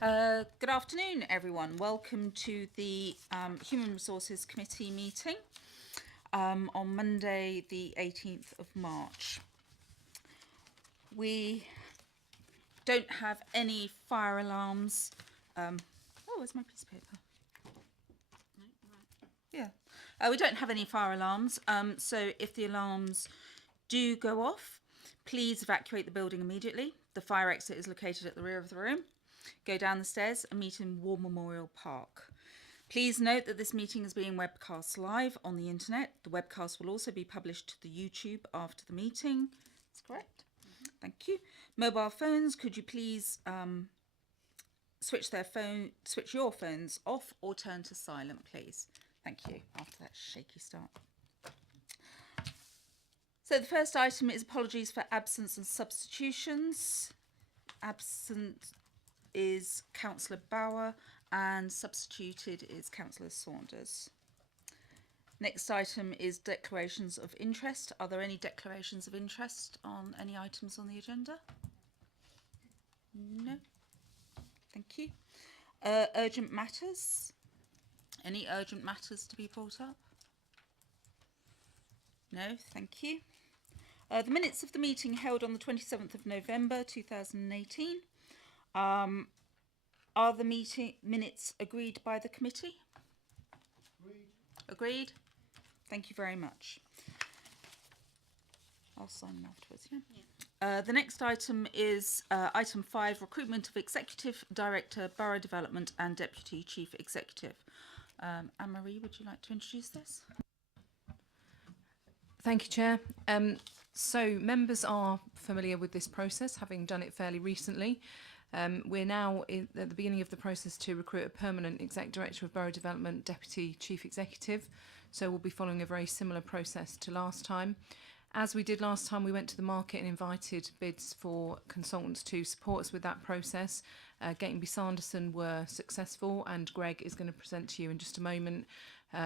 Good afternoon, everyone. Welcome to the Human Resources Committee meeting on Monday, the 18th of March. We don't have any fire alarms. Where's my piece of paper? Yeah. We don't have any fire alarms, so if the alarms do go off, please evacuate the building immediately. The fire exit is located at the rear of the room. Go down the stairs and meet in War Memorial Park. Please note that this meeting is being webcast live on the internet. The webcast will also be published to the YouTube after the meeting. That's correct. Thank you. Mobile phones, could you please switch your phones off or turn to silent, please. Thank you. After that shaky start. So the first item is apologies for absence and substitutions. Absent is Councillor Bauer and substituted is Councillor Saunders. Next item is declarations of interest. Are there any declarations of interest on any items on the agenda? No. Thank you. Urgent matters. Any urgent matters to be brought up? No, thank you. The minutes of the meeting held on the 27th of November 2018. Are the meeting minutes agreed by the committee? Agreed. Thank you very much. I'll sign them afterwards. Yeah. The next item is item 5, recruitment of Executive Director, Borough Development and Deputy Chief Executive. Anne-Marie, would you like to introduce this? Thank you, Chair. So members are familiar with this process, having done it fairly recently. We're now at the beginning of the process to recruit a permanent Exec Director of Borough Development, Deputy Chief Executive. So we'll be following a very similar process to last time. As we did last time, we went to the market and invited bids for consultants to support us with that process. Gatesby Sanderson were successful, and Greg is going to present to you in just a moment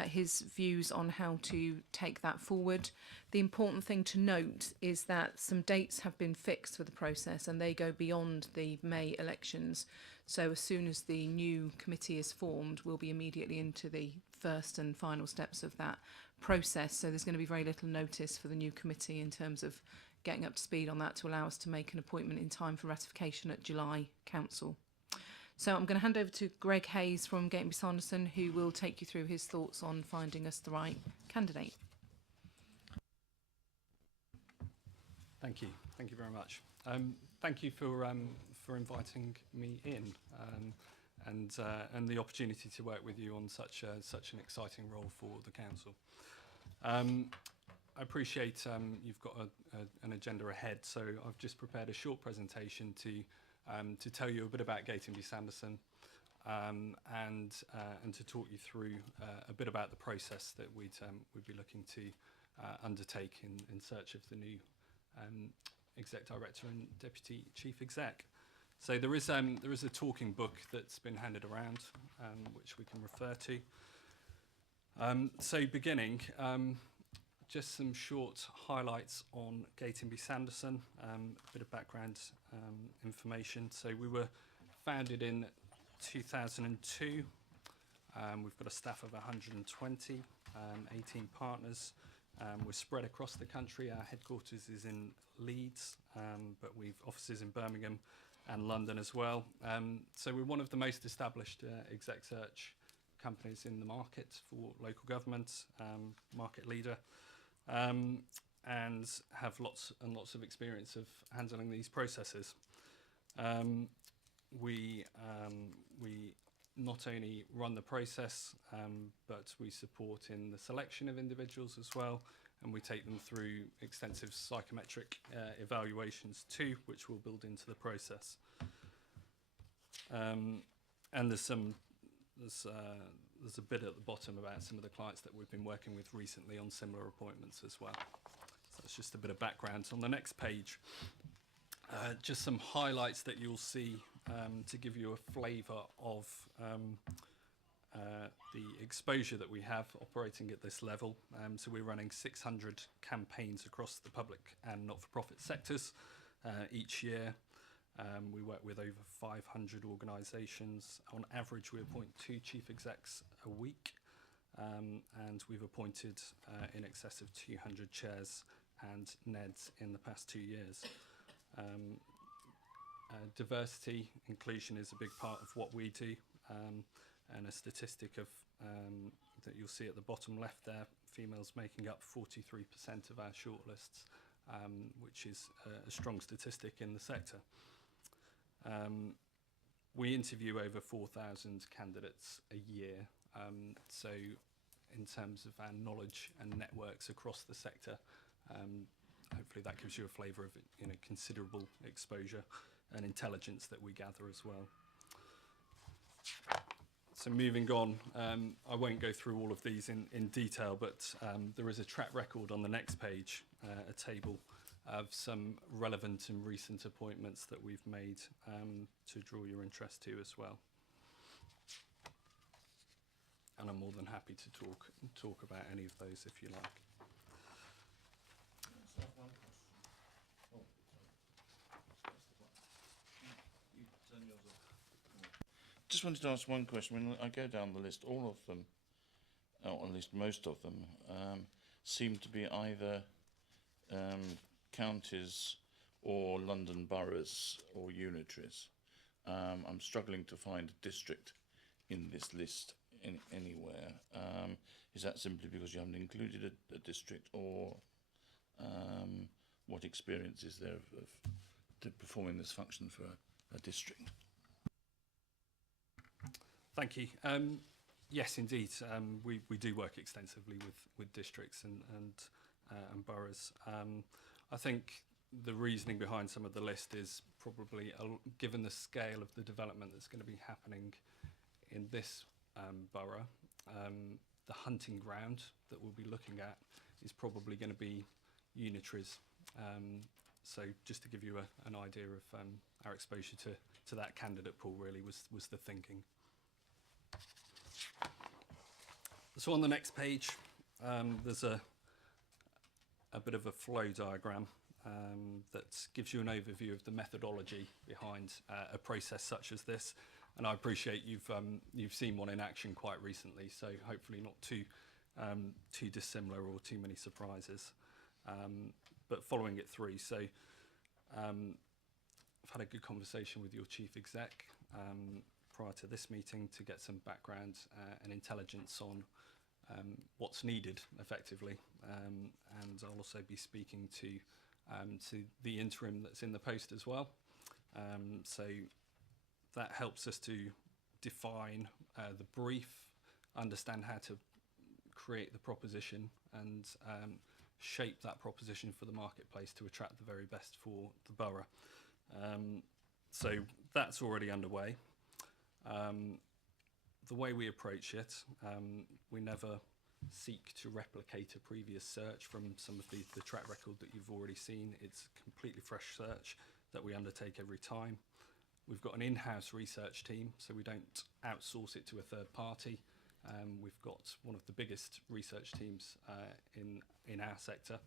his views on how to take that forward. The important thing to note is that some dates have been fixed for the process and they go beyond the May elections. So as soon as the new committee is formed, we'll be immediately into the first and final steps of that process. So there's going to be very little notice for the new committee in terms of getting up to speed on that to allow us to make an appointment in time for ratification at July Council. So I'm going to hand over to Greg Hayes from Gatesby Sanderson, who will take you through his thoughts on finding us the right candidate. Thank you. Thank you very much. Thank you for inviting me in and the opportunity to work with you on such an exciting role for the council. I appreciate you've got an agenda ahead, so I've just prepared a short presentation to tell you a bit about Gatesby Sanderson and to talk you through a bit about the process that we'd be looking to undertake in search of the new Exec Director and Deputy Chief Exec. So there is a talking book that's been handed around which we can refer to. So beginning, just some short highlights on Gatesby Sanderson, a bit of background information. So we were founded in 2002. We've got a staff of 120, 18 partners. We're spread across the country. Our headquarters is in Leeds, but we've offices in Birmingham and London as well. So we're one of the most established exec search companies in the market for local government, market leader, and have lots and lots of experience of handling these processes. We not only run the process, but we support in the selection of individuals as well, and we take them through extensive psychometric evaluations too, which we'll build into the process. And there's a bit at the bottom about some of the clients that we've been working with recently on similar appointments as well. So that's just a bit of background. On the next page, just some highlights that you'll see to give you a flavour of the exposure that we have operating at this level. So we're running 600 campaigns across the public and not-for-profit sectors each year. We work with over 500 organisations. On average, we appoint 2 chief execs a week, and we've appointed in excess of 200 chairs and NEDs in the past 2 years. Diversity, inclusion is a big part of what we do, and a statistic of that you'll see at the bottom left there, females making up 43% of our shortlists, which is a strong statistic in the sector. We interview over 4,000 candidates a year, so in terms of our knowledge and networks across the sector, hopefully that gives you a flavour of considerable exposure and intelligence that we gather as well. So moving on, I won't go through all of these in detail, but there is a track record on the next page, a table of some relevant and recent appointments that we've made to draw your interest to as well. And I'm more than happy to talk about any of those if you like. Just wanted to ask one question. When I go down the list, all of them, or at least most of them, seem to be either counties or London boroughs or unitaries. I'm struggling to find a district in this list anywhere. Is that simply because you haven't included a district, or what experience is there of performing this function for a district? Thank you. Yes, indeed. We do work extensively with districts and boroughs. I think the reasoning behind some of the list is probably, given the scale of the development that's going to be happening in this borough, the hunting ground that we'll be looking at is probably going to be unitaries. So just to give you an idea of our exposure to that candidate pool really was the thinking. So on the next page, there's a bit of a flow diagram that gives you an overview of the methodology behind a process such as this. And I appreciate you've seen one in action quite recently, so hopefully not too dissimilar or too many surprises. But following it through, so I've had a good conversation with your chief exec prior to this meeting to get some background and intelligence on what's needed effectively, and I'll also be speaking to the interim that's in the post as well. So that helps us to define the brief, understand how to create the proposition, and shape that proposition for the marketplace to attract the very best for the borough. So that's already underway. The way we approach it, we never seek to replicate a previous search from some of the track record that you've already seen. It's a completely fresh search that we undertake every time. We've got an in-house research team, so we don't outsource it to a third party. We've got one of the biggest research teams in our sector.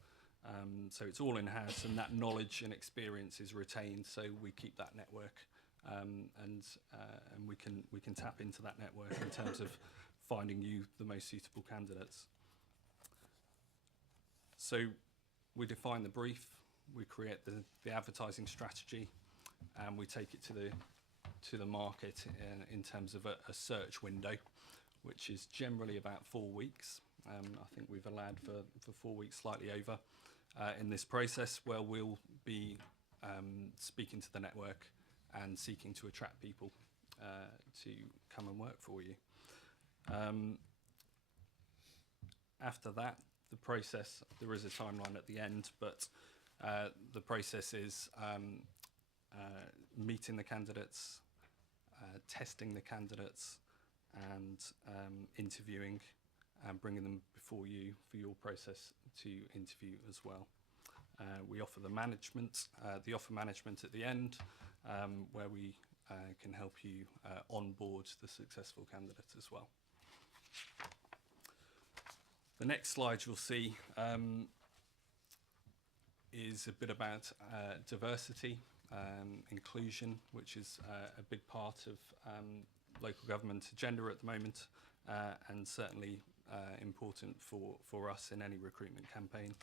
So it's all in-house, and that knowledge and experience is retained, so we keep that network, and we can tap into that network in terms of finding you the most suitable candidates. So we define the brief, we create the advertising strategy, and we take it to the market in terms of a search window, which is generally about 4 weeks. I think we've allowed for 4 weeks, slightly over, in this process, where we'll be speaking to the network and seeking to attract people to come and work for you. After that, the process, there is a timeline at the end, but the process is meeting the candidates, testing the candidates, and interviewing and bringing them before you for your process to interview as well. We offer the offer management at the end, where we can help you onboard the successful candidate as well. The next slide you'll see is a bit about diversity. inclusion, which is a big part of local government agenda at the moment, and certainly important for us in any recruitment campaign.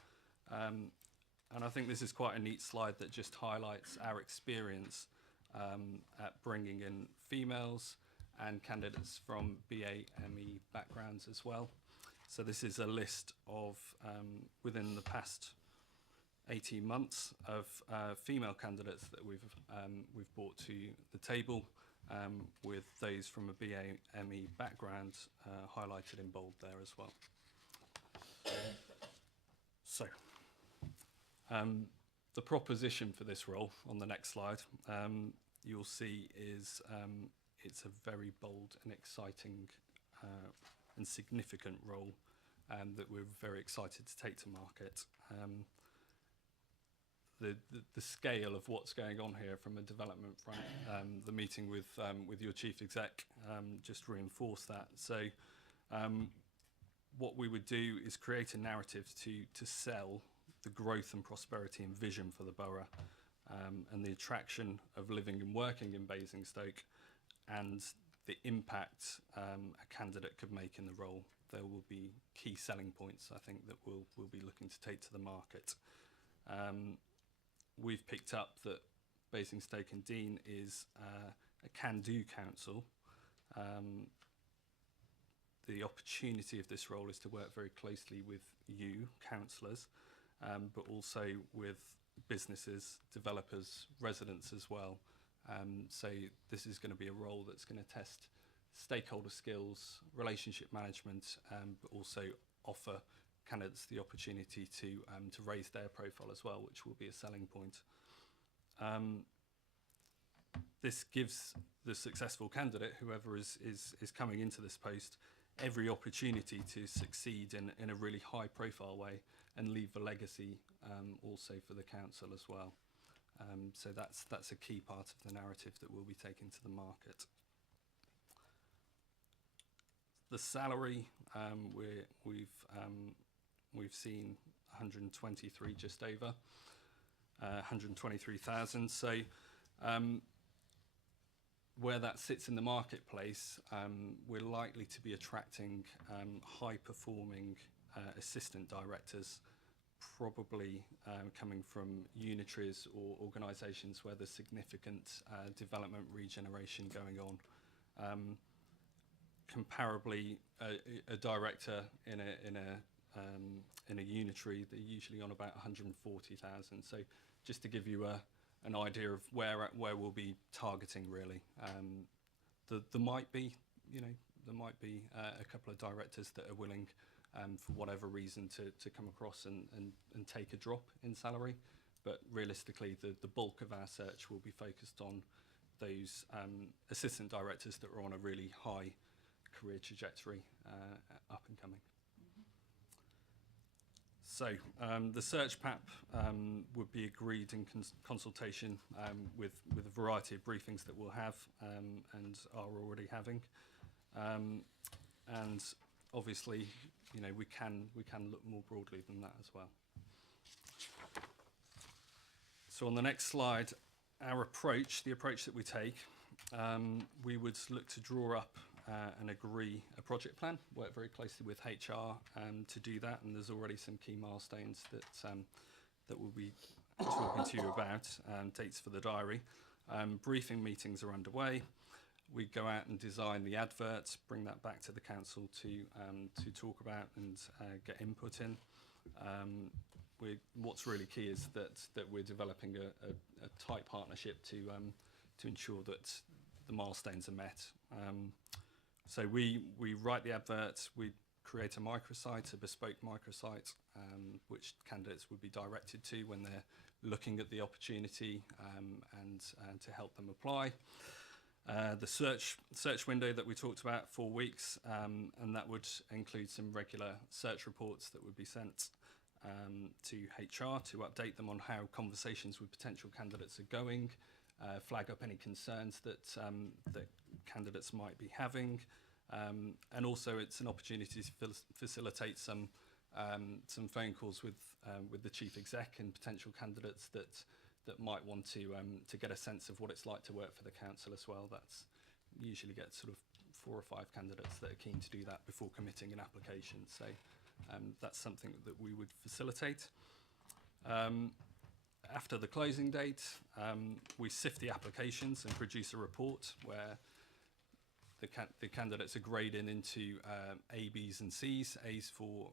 And I think this is quite a neat slide that just highlights our experience at bringing in females and candidates from BAME backgrounds as well. So this is a list of, within the past 18 months, of female candidates that we've brought to the table, with those from a BAME background highlighted in bold there as well. So, the proposition for this role on the next slide, you'll see is it's a very bold and exciting and significant role that we're very excited to take to market. The scale of what's going on here from a development front, the meeting with your chief exec just reinforced that. So what we would do is create a narrative to sell the growth and prosperity and vision for the borough, and the attraction of living and working in Basingstoke, and the impact a candidate could make in the role. There will be key selling points, I think, that we'll be looking to take to the market. We've picked up that Basingstoke and Dean is a can-do council. The opportunity of this role is to work very closely with you, councillors, but also with businesses, developers, residents as well. So this is going to be a role that's going to test stakeholder skills, relationship management, but also offer candidates the opportunity to raise their profile as well, which will be a selling point. This gives the successful candidate, whoever is coming into this post, every opportunity to succeed in a really high profile way and leave a legacy also for the council as well. So that's a key part of the narrative that we'll be taking to the market. The salary, we've seen 123, just over 123,000. So where that sits in the marketplace, we're likely to be attracting high-performing assistant directors, probably coming from unitaries or organisations where there's significant development regeneration going on. Comparably, a director in a unitary, they're usually on about 140,000. So just to give you an idea of where we'll be targeting, really. There might be, a couple of directors that are willing, for whatever reason, to come across and take a drop in salary. But realistically, the bulk of our search will be focused on those assistant directors that are on a really high career trajectory, up and coming. So the search PAP would be agreed in consultation with a variety of briefings that we'll have and are already having, and obviously, we can look more broadly than that as well. So on the next slide, our approach, the approach that we take, we would look to draw up and agree a project plan, work very closely with HR to do that, and there's already some key milestones that we'll be talking to you about, dates for the diary. Briefing meetings are underway. We go out and design the adverts, bring that back to the council to talk about and get input in. What's really key is that we're developing a tight partnership to ensure that the milestones are met. So we write the adverts, we create a microsite, a bespoke microsite, which candidates would be directed to when they're looking at the opportunity, and to help them apply. The search window that we talked about, 4 weeks, and that would include some regular search reports that would be sent to HR to update them on how conversations with potential candidates are going, flag up any concerns that candidates might be having, and also it's an opportunity to facilitate some phone calls with the chief exec and potential candidates that that might want to get a sense of what it's like to work for the council as well. That's usually get sort of 4 or 5 candidates that are keen to do that before committing an application. So that's something that we would facilitate. After the closing date, we sift the applications and produce a report where the candidates are graded into A, Bs and Cs. A's for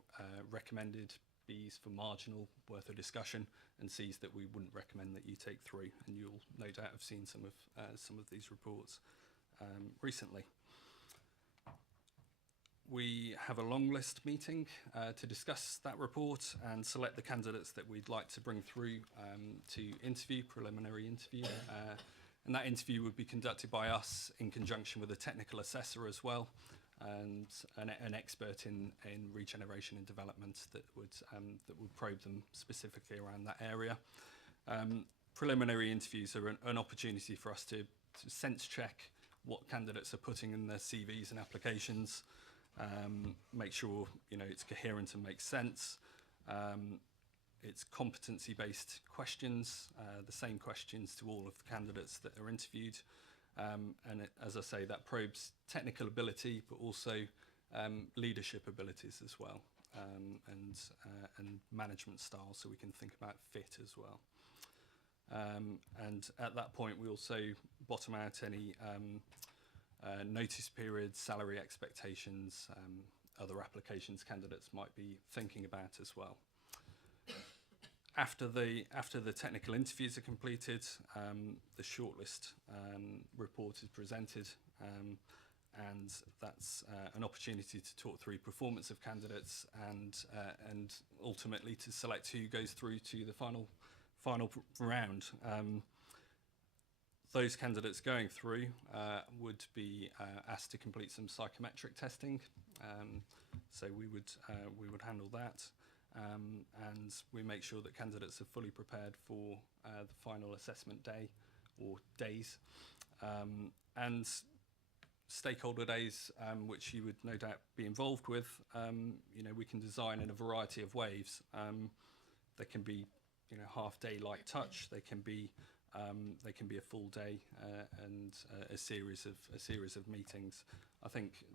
recommended, Bs for marginal, worth a discussion, and C's that we wouldn't recommend that you take through. And you'll no doubt have seen some of these reports recently. We have a long list meeting to discuss that report and select the candidates that we'd like to bring through to interview, preliminary interview. And that interview would be conducted by us in conjunction with a technical assessor as well, and an expert in regeneration and development that would probe them specifically around that area. Preliminary interviews are an opportunity for us to sense check what candidates are putting in their CVs and applications. Make sure it's coherent and makes sense. It's competency-based questions, the same questions to all of the candidates that are interviewed. As I say, that probes technical ability, but also leadership abilities as well, and management style, so we can think about fit as well. And at that point, we also bottom out any notice periods, salary expectations, other applications candidates might be thinking about as well. After the technical interviews are completed, the shortlist report is presented, and that's an opportunity to talk through performance of candidates and ultimately to select who goes through to the final round. Those candidates going through would be asked to complete some psychometric testing, so we would handle that, and we make sure that candidates are fully prepared for the final assessment day or days, and stakeholder days, which you would no doubt be involved with. We can design in a variety of ways. They can be half day light touch. They can be a full day and a series of meetings. I think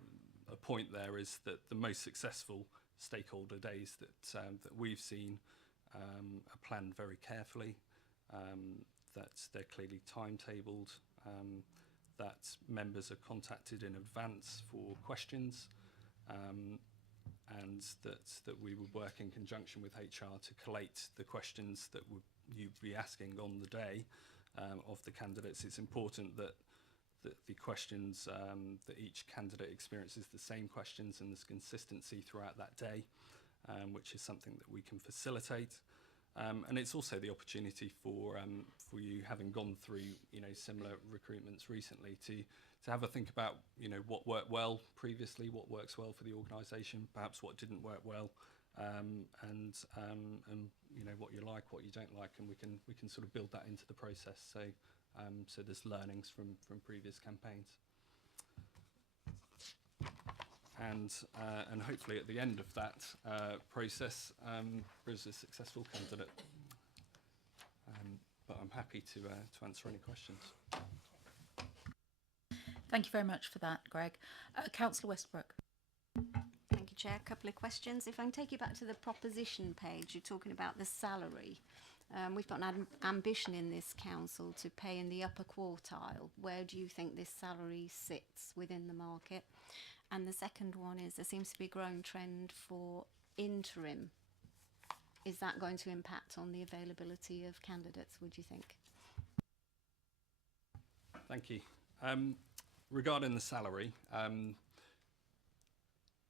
a point there is that the most successful stakeholder days that we've seen are planned very carefully, that they're clearly timetabled, that members are contacted in advance for questions, and that we would work in conjunction with HR to collate the questions that you'd be asking on the day of the candidates. It's important that the questions, that each candidate experiences the same questions and there's consistency throughout that day, which is something that we can facilitate. And it's also the opportunity for you, having gone through similar recruitments recently, to have a think about what worked well previously, what works well for the organisation, perhaps what didn't work well, and what you like, what you don't like, and we can sort of build that into the process. So there's learnings from previous campaigns, and hopefully at the end of that process, there's a successful candidate. But I'm happy to answer any questions. Thank you very much for that, Greg. Councillor Westbrook. Thank you, Chair. A couple of questions. If I can take you back to the proposition page, you're talking about the salary. We've got an ambition in this council to pay in the upper quartile. Where do you think this salary sits within the market? And the second one is, there seems to be a growing trend for interim. Is that going to impact on the availability of candidates, would you think? Thank you. Regarding the salary,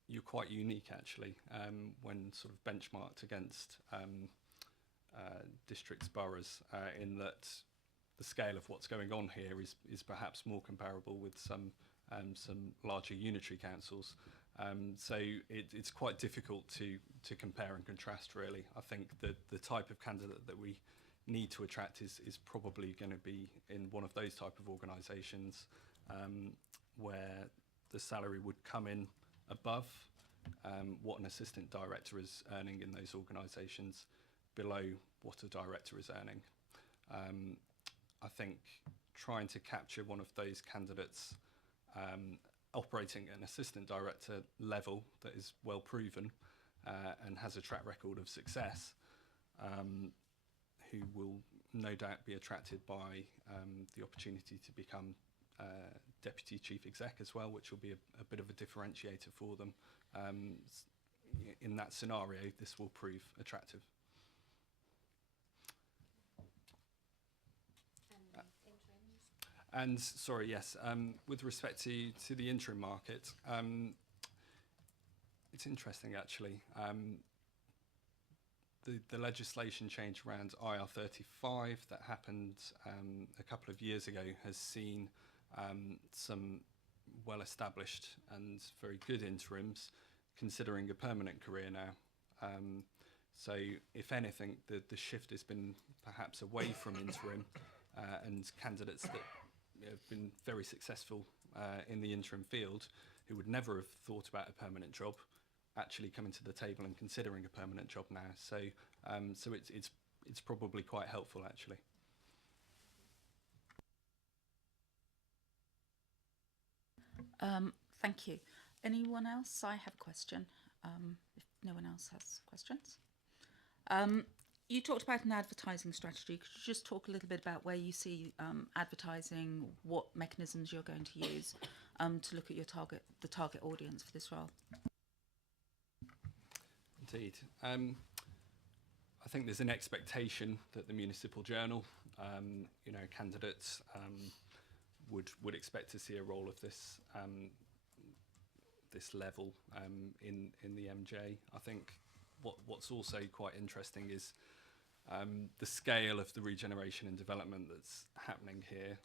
you're quite unique actually when sort of benchmarked against districts, boroughs, in that the scale of what's going on here is perhaps more comparable with some larger unitary councils. So it's quite difficult to compare and contrast really. I think that the type of candidate that we need to attract is probably going to be in one of those type of organisations where the salary would come in above what an assistant director is earning in those organisations, below what a director is earning. I think trying to capture one of those candidates operating at an assistant director level that is well proven and has a track record of success, who will no doubt be attracted by the opportunity to become Deputy Chief Exec as well, which will be a bit of a differentiator for them. In that scenario, this will prove attractive. And sorry, yes, with respect to the interim market, it's interesting actually. The legislation change around IR35 that happened a couple of years ago has seen some well-established and very good interims considering a permanent career now. So if anything, the shift has been perhaps away from interim and candidates that have been very successful in the interim field who would never have thought about a permanent job actually coming to the table and considering a permanent job now. So so it's probably quite helpful actually. Thank you. Anyone else? I have a question. If no one else has questions. You talked about an advertising strategy. Could you just talk a little bit about where you see advertising, what mechanisms you're going to use to look at your the target audience for this role? Indeed. I think there's an expectation that the Municipal Journal, candidates would expect to see a role of this this level in the MJ. I think what's also quite interesting is the scale of the regeneration and development that's happening here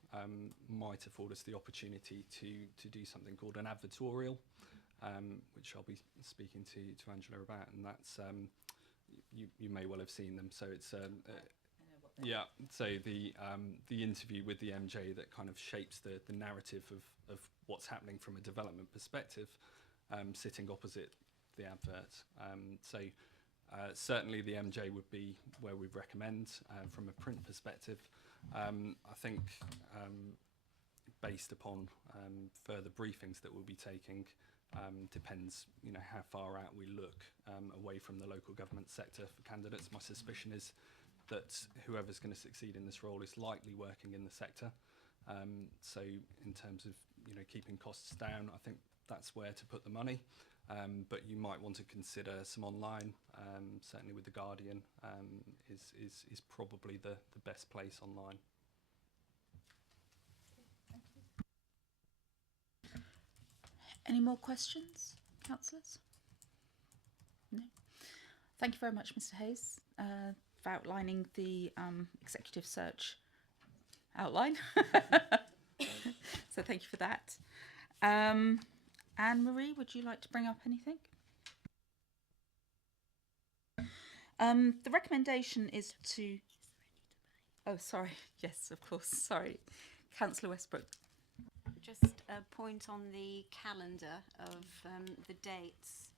might afford us the opportunity to do something called an advertorial, which I'll be speaking to Angela about, and that's you may well have seen them. So it's yeah. So the interview with the MJ that kind of shapes the narrative of what's happening from a development perspective, sitting opposite the advert. So certainly the MJ would be where we'd recommend from a print perspective. I think based upon further briefings that we'll be taking, depends how far out we look away from the local government sector for candidates. My suspicion is that whoever's going to succeed in this role is likely working in the sector. So in terms of keeping costs down, I think that's where to put the money. But you might want to consider some online. Certainly with the Guardian is probably the best place online. Any more questions, councillors? No. Thank you very much, Mr. Hayes, for outlining the executive search outline. So thank you for that. Anne-Marie, would you like to bring up anything? The recommendation is to... Oh, sorry. Yes, of course. Sorry. Councillor Westbrook. Just a point on the calendar of the dates.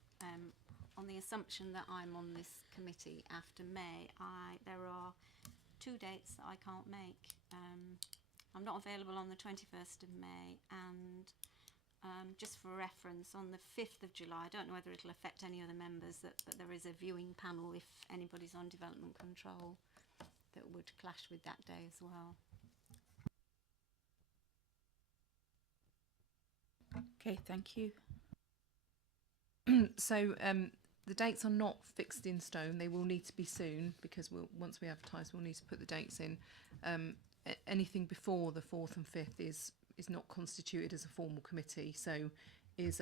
On the assumption that I'm on this committee after May, there are 2 dates that I can't make. I'm not available on the 21st of May, and just for reference, on the 5th of July, I don't know whether it'll affect any other members, but there is a viewing panel if anybody's on development control that would clash with that day as well. Okay, thank you. So the dates are not fixed in stone. They will need to be soon, because once we advertise, we'll need to put the dates in. Anything before the 4th and 5th is not constituted as a formal committee, so is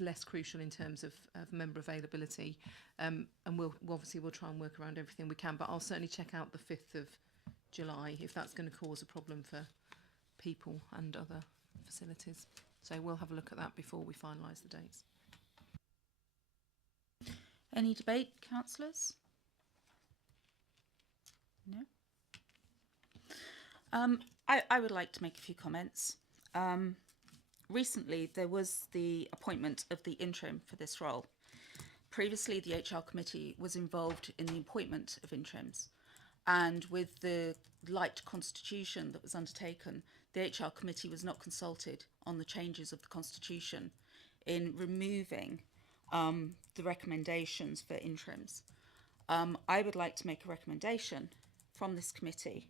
less crucial in terms of member availability. And we'll try and work around everything we can. But I'll certainly check out the 5th of July if that's going to cause a problem for people and other facilities. So we'll have a look at that before we finalise the dates. Any debate, councillors? No? I would like to make a few comments. Recently, there was the appointment of the interim for this role. Previously, the HR committee was involved in the appointment of interims. And with the light constitution that was undertaken, the HR committee was not consulted on the changes of the constitution in removing the recommendations for interims. I would like to make a recommendation from this committee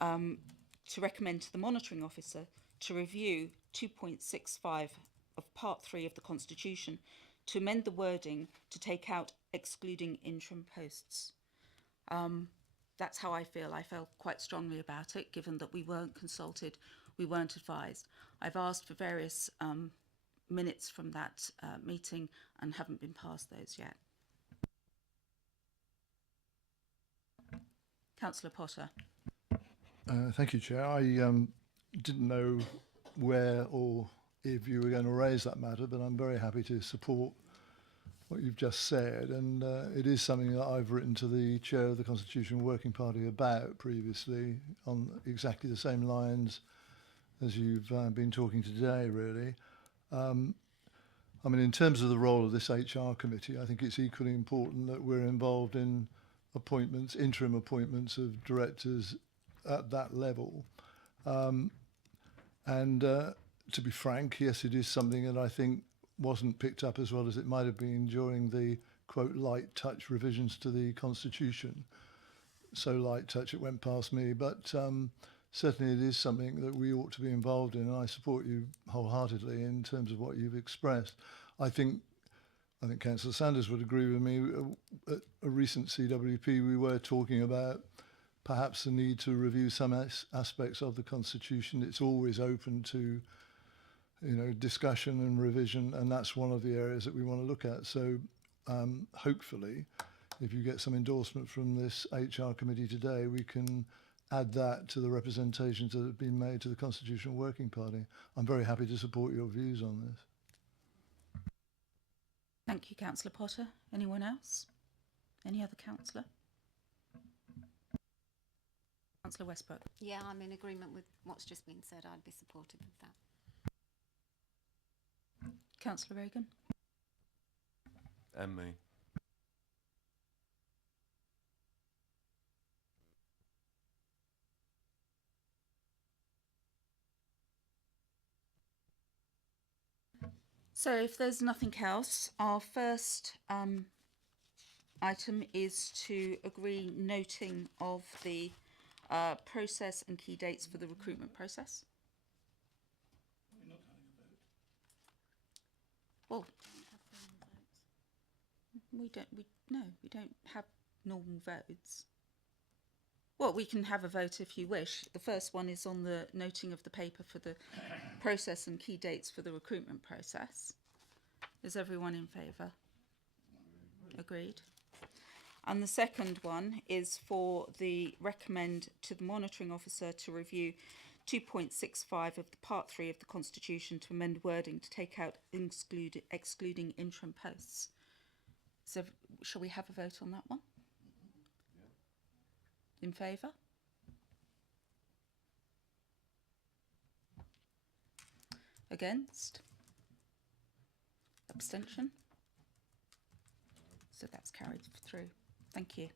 to recommend to the monitoring officer to review 2.65 of part 3 of the constitution to amend the wording to take out excluding interim posts. That's how I feel. I felt quite strongly about it, given that we weren't consulted, we weren't advised. I've asked for various minutes from that meeting and haven't been passed those yet. Councillor Potter. Thank you, Chair. I didn't know where or if you were going to raise that matter, but I'm very happy to support what you've just said. And it is something that I've written to the Chair of the Constitution Working Party about previously on exactly the same lines as you've been talking today, really. I mean, in terms of the role of this HR committee, I think it's equally important that we're involved in appointments, interim appointments of directors at that level. To be frank, yes, it is something that I think wasn't picked up as well as it might have been during the, quote, light touch revisions to the Constitution. So light touch it went past me, but certainly it is something that we ought to be involved in, and I support you wholeheartedly in terms of what you've expressed. I think Councillor Sanders would agree with me. At a recent CWP, we were talking about perhaps the need to review some aspects of the Constitution. It's always open to, discussion and revision, and that's one of the areas that we want to look at. So hopefully, if you get some endorsement from this HR committee today, we can add that to the representations that have been made to the Constitutional Working Party. I'm very happy to support your views on this. Thank you, Councillor Potter. Anyone else? Any other councillor? Councillor Westbrook. Yeah, I'm in agreement with what's just been said. I'd be supportive of that. Councillor Reagan. And me. So if there's nothing else, our first item is to agree noting of the process and key dates for the recruitment process. Well, we don't have normal votes. Well, we can have a vote if you wish. The first one is on the noting of the paper for the process and key dates for the recruitment process. Is everyone in favour? Agreed. And the second one is for the recommend to the monitoring officer to review 2.65 of the part 3 of the Constitution to amend wording to take out excluding interim posts. So shall we have a vote on that one? In favour? Against? Abstention? So that's carried through. Thank you.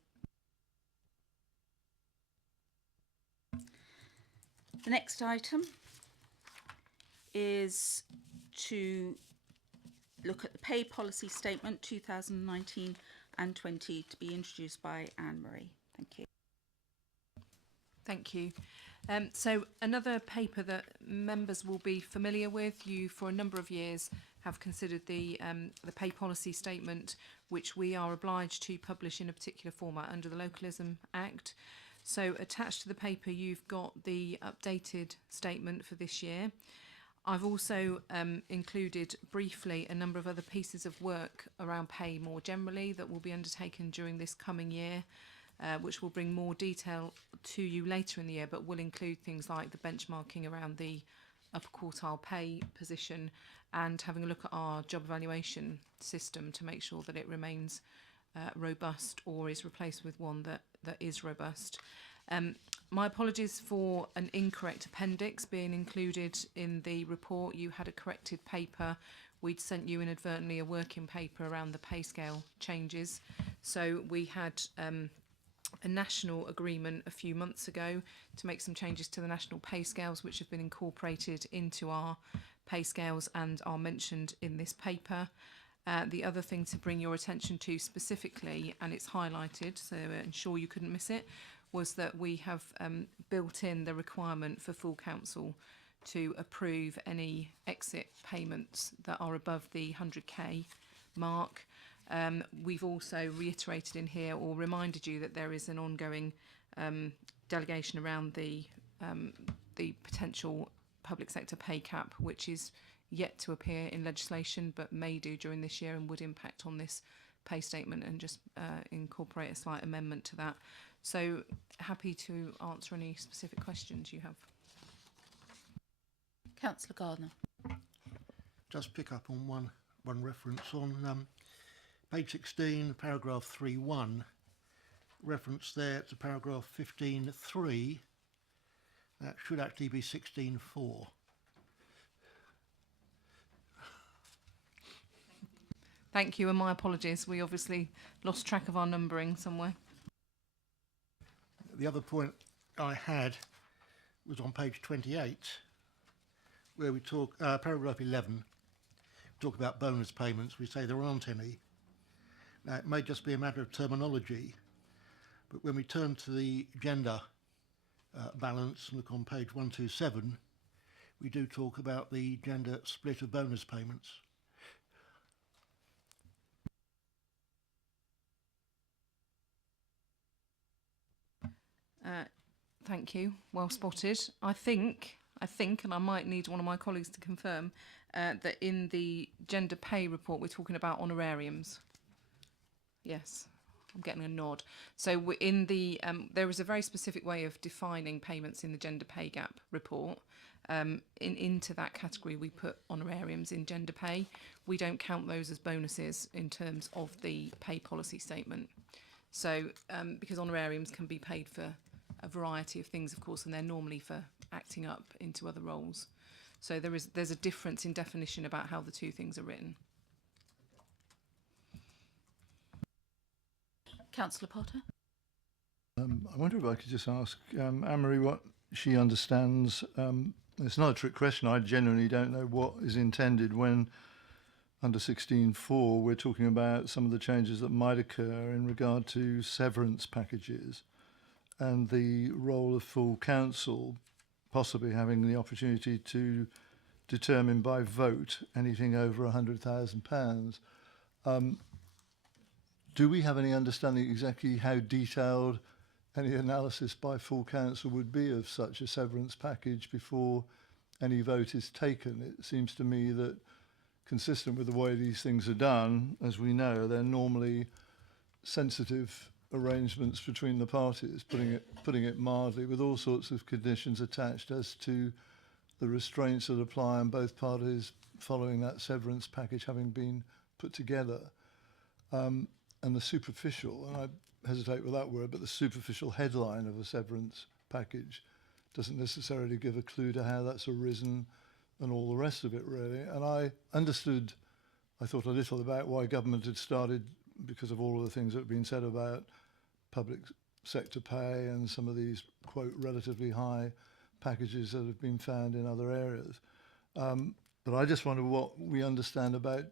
The next item is to look at the pay policy statement 2019 and 20 to be introduced by Anne-Marie. Thank you. Thank you. So another paper that members will be familiar with, you for a number of years have considered the pay policy statement, which we are obliged to publish in a particular format under the Localism Act. So attached to the paper, you've got the updated statement for this year. I've also included briefly a number of other pieces of work around pay more generally that will be undertaken during this coming year, which will bring more detail to you later in the year, but will include things like the benchmarking around the upper quartile pay position and having a look at our job evaluation system to make sure that it remains robust or is replaced with one that is robust. My apologies for an incorrect appendix being included in the report. You had a corrected paper. We'd sent you inadvertently a working paper around the pay scale changes. So we had a national agreement a few months ago to make some changes to the national pay scales, which have been incorporated into our pay scales and are mentioned in this paper. The other thing to bring your attention to specifically, and it's highlighted, so ensure you couldn't miss it, was that we have built in the requirement for full council to approve any exit payments that are above the 100k mark. We've also reiterated in here or reminded you that there is an ongoing delegation around the potential public sector pay cap, which is yet to appear in legislation but may do during this year and would impact on this pay statement, and just incorporate a slight amendment to that. So happy to answer any specific questions you have. Councillor Gardner. Just pick up on one reference on page 16, paragraph 3.1. Reference there to paragraph 15.3. That should actually be 16.4. Thank you, and my apologies. We obviously lost track of our numbering somewhere. The other point I had was on page 28, where we talk, paragraph 11, we talk about bonus payments. We say there aren't any. Now, it may just be a matter of terminology, but when we turn to the gender balance and look on page 127, we do talk about the gender split of bonus payments. Thank you. Well spotted. I think, and I might need one of my colleagues to confirm, that in the gender pay report we're talking about honorariums. Yes, I'm getting a nod. So in the there is a very specific way of defining payments in the gender pay gap report. Into that category we put honorariums in gender pay. We don't count those as bonuses in terms of the pay policy statement. So because honorariums can be paid for a variety of things, of course, and they're normally for acting up into other roles. So there's a difference in definition about how the two things are written. Councillor Potter. I wonder if I could just ask Anne-Marie what she understands. It's not a trick question. I genuinely don't know what is intended when under 16.4 we're talking about some of the changes that might occur in regard to severance packages and the role of full council possibly having the opportunity to determine by vote anything over £100,000. Do we have any understanding exactly how detailed any analysis by full council would be of such a severance package before any vote is taken? It seems to me that, consistent with the way these things are done, as we know, they're normally sensitive arrangements between the parties, putting it mildly, with all sorts of conditions attached as to the restraints that apply on both parties following that severance package having been put together. And the superficial, and I hesitate with that word, but the superficial headline of a severance package doesn't necessarily give a clue to how that's arisen and all the rest of it, really. And I thought a little about why government had started, because of all of the things that have been said about public sector pay and some of these, quote, relatively high packages that have been found in other areas. But I just wonder what we understand about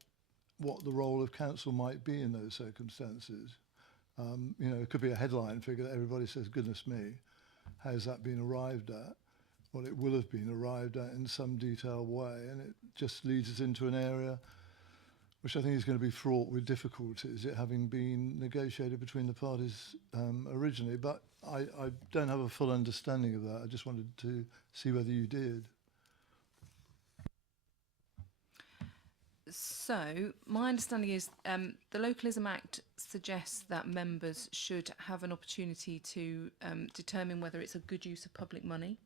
what the role of council might be in those circumstances. You know, it could be a headline figure that everybody says, goodness me, how's that been arrived at? Well, it will have been arrived at in some detailed way, and it just leads us into an area which I think is going to be fraught with difficulties, it having been negotiated between the parties originally. But I don't have a full understanding of that. I just wanted to see whether you did. So my understanding is the Localism Act suggests that members should have an opportunity to determine whether it's a good use of public money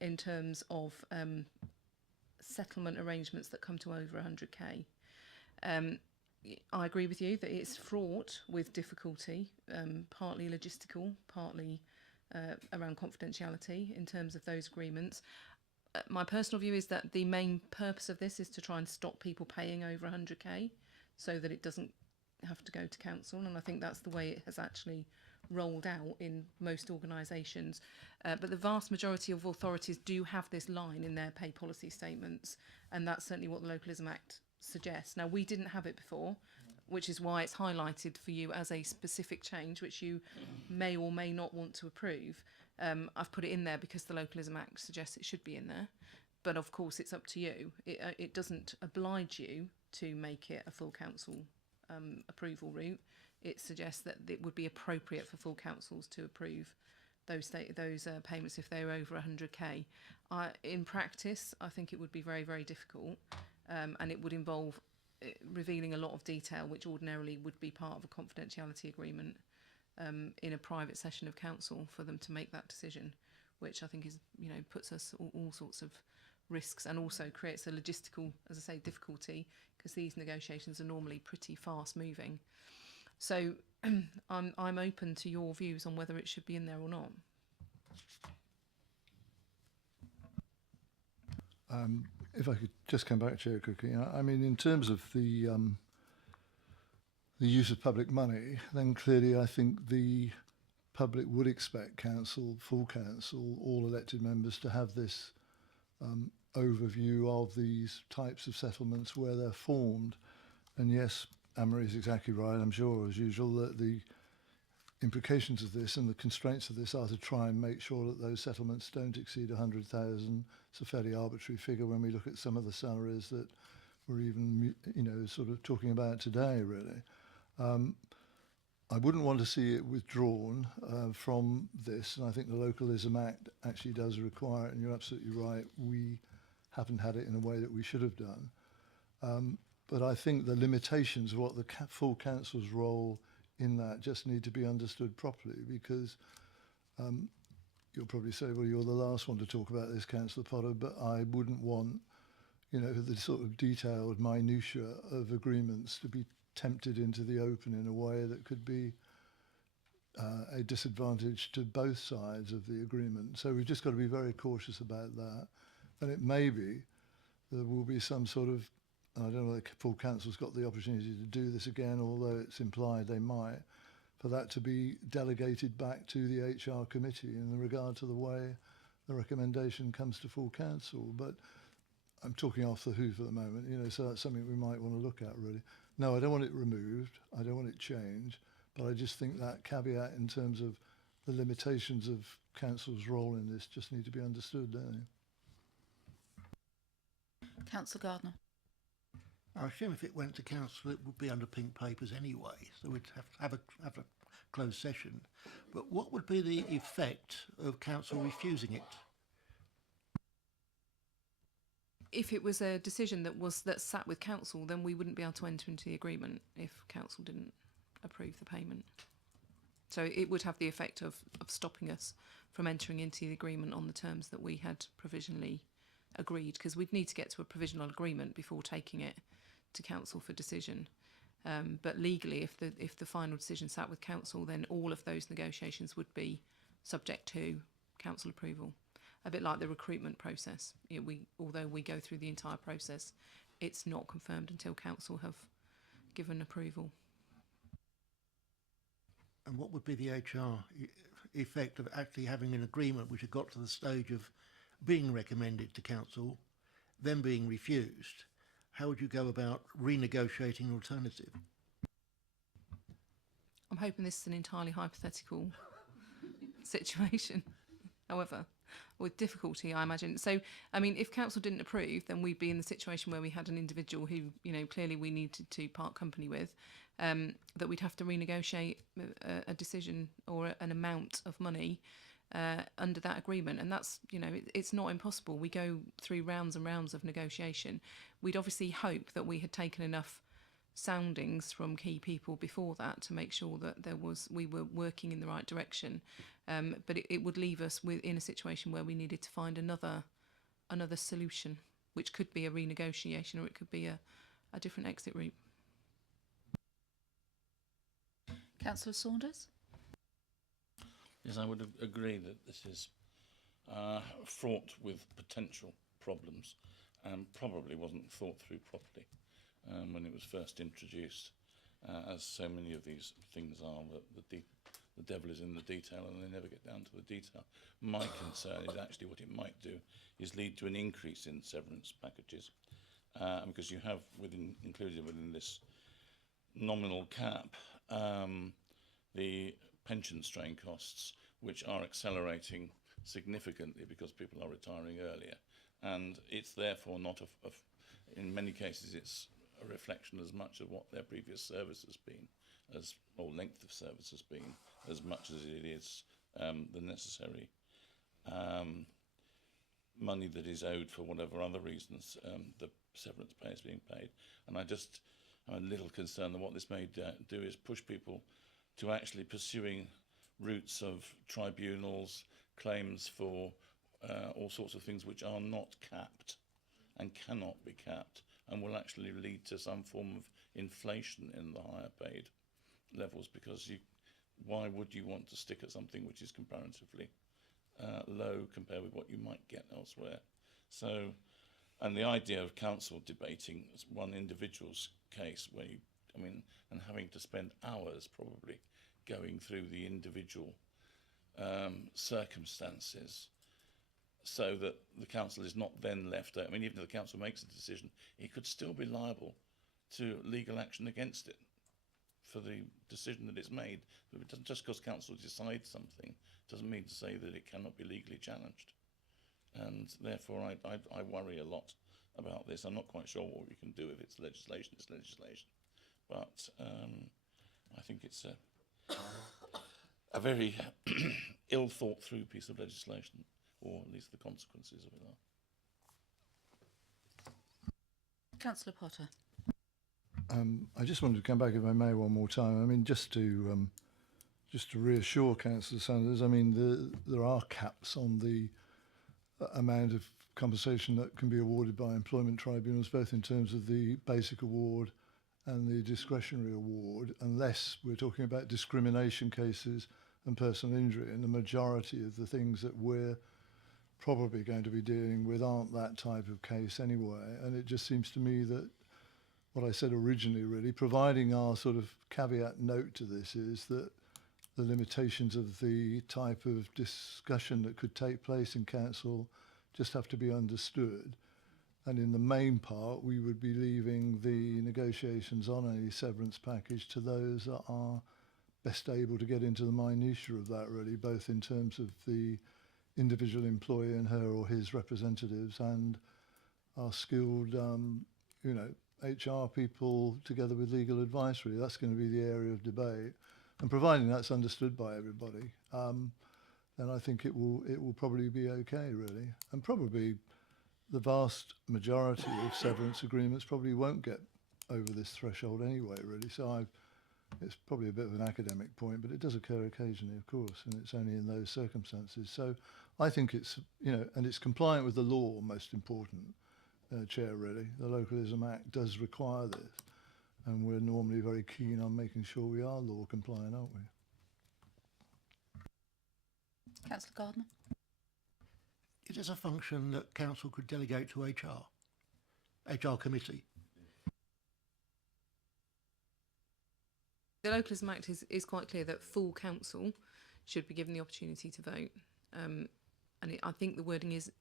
in terms of settlement arrangements that come to over 100k. I agree with you that it's fraught with difficulty, partly logistical, partly around confidentiality in terms of those agreements. My personal view is that the main purpose of this is to try and stop people paying over 100k so that it doesn't have to go to council, and I think that's the way it has actually rolled out in most organisations. But the vast majority of authorities do have this line in their pay policy statements, and that's certainly what the Localism Act suggests. Now, we didn't have it before, which is why it's highlighted for you as a specific change, which you may or may not want to approve. I've put it in there because the Localism Act suggests it should be in there. But of course, it's up to you. It doesn't oblige you to make it a full council approval route. It suggests that it would be appropriate for full councils to approve those payments if they were over 100k. In practice, I think it would be very, very difficult, and it would involve revealing a lot of detail, which ordinarily would be part of a confidentiality agreement in a private session of council for them to make that decision, which I think is, puts us all sorts of risks, and also creates a logistical, as I say, difficulty, because these negotiations are normally pretty fast moving. So I'm open to your views on whether it should be in there or not. If I could just come back, Chair Cookie, I mean, in terms of the use of public money, then clearly I think the public would expect council, full council, all elected members to have this overview of these types of settlements where they're formed. And yes, Anne-Marie is exactly right, I'm sure, as usual, that the implications of this and the constraints of this are to try and make sure that those settlements don't exceed 100,000. It's a fairly arbitrary figure when we look at some of the salaries that we're even, sort of talking about today, really. I wouldn't want to see it withdrawn from this, and I think the Localism Act actually does require it, and you're absolutely right, we haven't had it in a way that we should have done. But I think the limitations of what the full council's role in that just need to be understood properly, because you'll probably say, well, you're the last one to talk about this, Councillor Potter, but I wouldn't want, the sort of detailed minutiae of agreements to be tempted into the open in a way that could be a disadvantage to both sides of the agreement. So we've just got to be very cautious about that. And it may be there will be some sort of, I don't know whether the full council's got the opportunity to do this again, although it's implied they might, for that to be delegated back to the HR committee in regard to the way the recommendation comes to full council. But I'm talking off the hoof at the moment, so that's something we might want to look at, really. No, I don't want it removed. I don't want it changed. But I just think that caveat in terms of the limitations of council's role in this just need to be understood, don't they? Councillor Gardner. I assume if it went to council, it would be under pink papers anyway, so we'd have to have a closed session. But what would be the effect of council refusing it? If it was a decision that sat with council, then we wouldn't be able to enter into the agreement if council didn't approve the payment. So it would have the effect of stopping us from entering into the agreement on the terms that we had provisionally agreed, because we'd need to get to a provisional agreement before taking it to council for decision. But legally, if the final decision sat with council, then all of those negotiations would be subject to council approval. A bit like the recruitment process. Although we go through the entire process, it's not confirmed until council have given approval. And what would be the HR effect of actually having an agreement which had got to the stage of being recommended to council, then being refused? How would you go about renegotiating an alternative? I'm hoping this is an entirely hypothetical situation. However, with difficulty, I imagine. So, I mean, if council didn't approve, then we'd be in the situation where we had an individual who, clearly we needed to part company with, that we'd have to renegotiate a decision or an amount of money under that agreement. And that's, it's not impossible. We go through rounds and rounds of negotiation. We'd obviously hope that we had taken enough soundings from key people before that to make sure that we were working in the right direction. But it would leave us in a situation where we needed to find another solution, which could be a renegotiation or it could be a different exit route. Councillor Saunders? Yes, I would agree that this is fraught with potential problems and probably wasn't thought through properly when it was first introduced, as so many of these things are. the devil is in the detail, and they never get down to the detail. My concern is actually what it might do is lead to an increase in severance packages, because you have included within this nominal cap the pension strain costs, which are accelerating significantly because people are retiring earlier, and it's therefore not in many cases it's a reflection as much of what their previous service has been, or length of service has been, as much as it is the necessary money that is owed for whatever other reasons the severance pay is being paid. And I'm a little concerned that what this may do is push people to actually pursuing routes of tribunals, claims for all sorts of things which are not capped and cannot be capped, and will actually lead to some form of inflation in the higher paid levels, because why would you want to stick at something which is comparatively low compared with what you might get elsewhere? So, and the idea of council debating one individual's case where and having to spend hours probably going through the individual circumstances, so that the council is not then left out. Even if the council makes a decision, it could still be liable to legal action against it for the decision that it's made. But it doesn't, just because council decides something doesn't mean to say that it cannot be legally challenged. And therefore I worry a lot about this. I'm not quite sure what we can do if it's legislation. It's legislation. But I think it's a very ill thought through piece of legislation, or at least the consequences of it are. Councillor Potter. I just wanted to come back, if I may, one more time. Just to reassure Councillor Sanders, there are caps on the amount of compensation that can be awarded by employment tribunals, both in terms of the basic award and the discretionary award, unless we're talking about discrimination cases and personal injury. And the majority of the things that we're probably going to be dealing with aren't that type of case anyway. And it just seems to me that what I said originally, really, providing our sort of caveat note to this, is that the limitations of the type of discussion that could take place in council just have to be understood. And in the main part, we would be leaving the negotiations on any severance package to those that are best able to get into the minutiae of that, really, both in terms of the individual employee and her or his representatives, and our skilled, HR people together with legal advice. Really, that's going to be the area of debate. And providing that's understood by everybody, then I think it will probably be okay, really. And probably the vast majority of severance agreements probably won't get over this threshold anyway, really. So it's probably a bit of an academic point, but it does occur occasionally, of course, and it's only in those circumstances. So I think it's, and it's compliant with the law, most important, Chair, really. The Localism Act does require this, and we're normally very keen on making sure we are law compliant, aren't we? Councillor Gardner. Is this a function that council could delegate to HR committee? The Localism Act is quite clear that full council should be given the opportunity to vote. I think the wording is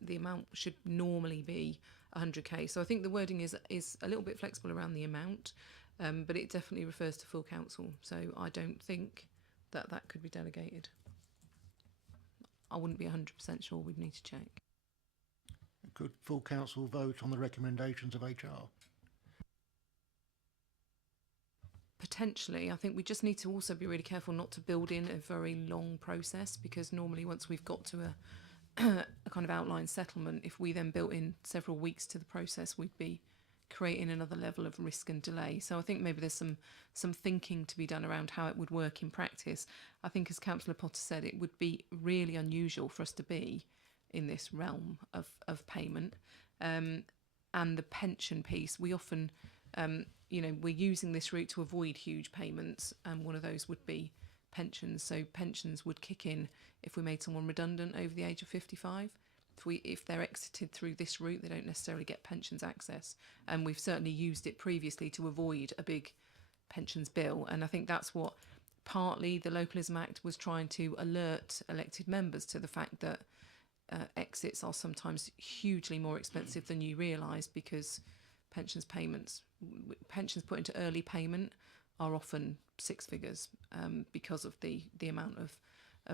the amount should normally be 100k. So I think the wording is a little bit flexible around the amount, but it definitely refers to full council. So I don't think that could be delegated. I wouldn't be 100% sure. We'd need to check. Could full council vote on the recommendations of HR? Potentially. I think we just need to also be really careful not to build in a very long process, because normally once we've got to a kind of outline settlement, if we then built in several weeks to the process, we'd be creating another level of risk and delay. So I think maybe there's some thinking to be done around how it would work in practice. I think, as Councillor Potter said, it would be really unusual for us to be in this realm of payment. And the pension piece, we often, we're using this route to avoid huge payments, and one of those would be pensions. So pensions would kick in if we made someone redundant over the age of 55. If they're exited through this route, they don't necessarily get pensions access. And we've certainly used it previously to avoid a big pensions bill. And I think that's what partly the Localism Act was trying to alert elected members to the fact that exits are sometimes hugely more expensive than you realise, because pensions put into early payment are often six figures because of the amount of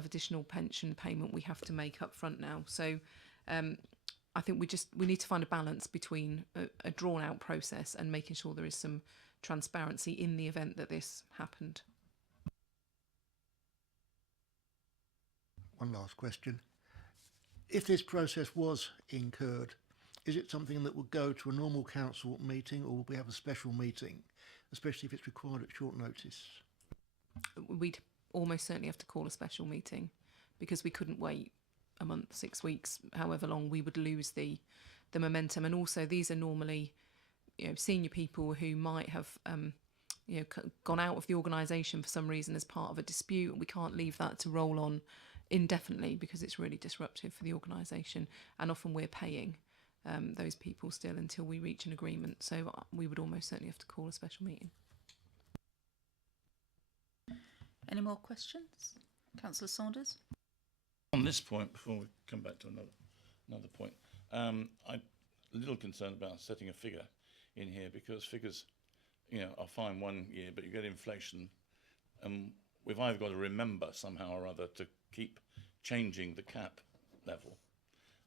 additional pension payment we have to make up front now. So I think we need to find a balance between a drawn out process and making sure there is some transparency in the event that this happened. One last question. If this process was incurred, is it something that would go to a normal council meeting, or will we have a special meeting, especially if it's required at short notice? We'd almost certainly have to call a special meeting, because we couldn't wait a month, 6 weeks, however long. We would lose the momentum. And also, these are normally, senior people who might have gone out of the organisation for some reason as part of a dispute. We can't leave that to roll on indefinitely, because it's really disruptive for the organisation, and often we're paying those people still until we reach an agreement. So we would almost certainly have to call a special meeting. Any more questions? Councillor Saunders? On this point, before we come back to another point, I'm a little concerned about setting a figure in here, because figures, are fine one year, but you get inflation, and we've either got to remember somehow or other to keep changing the cap level,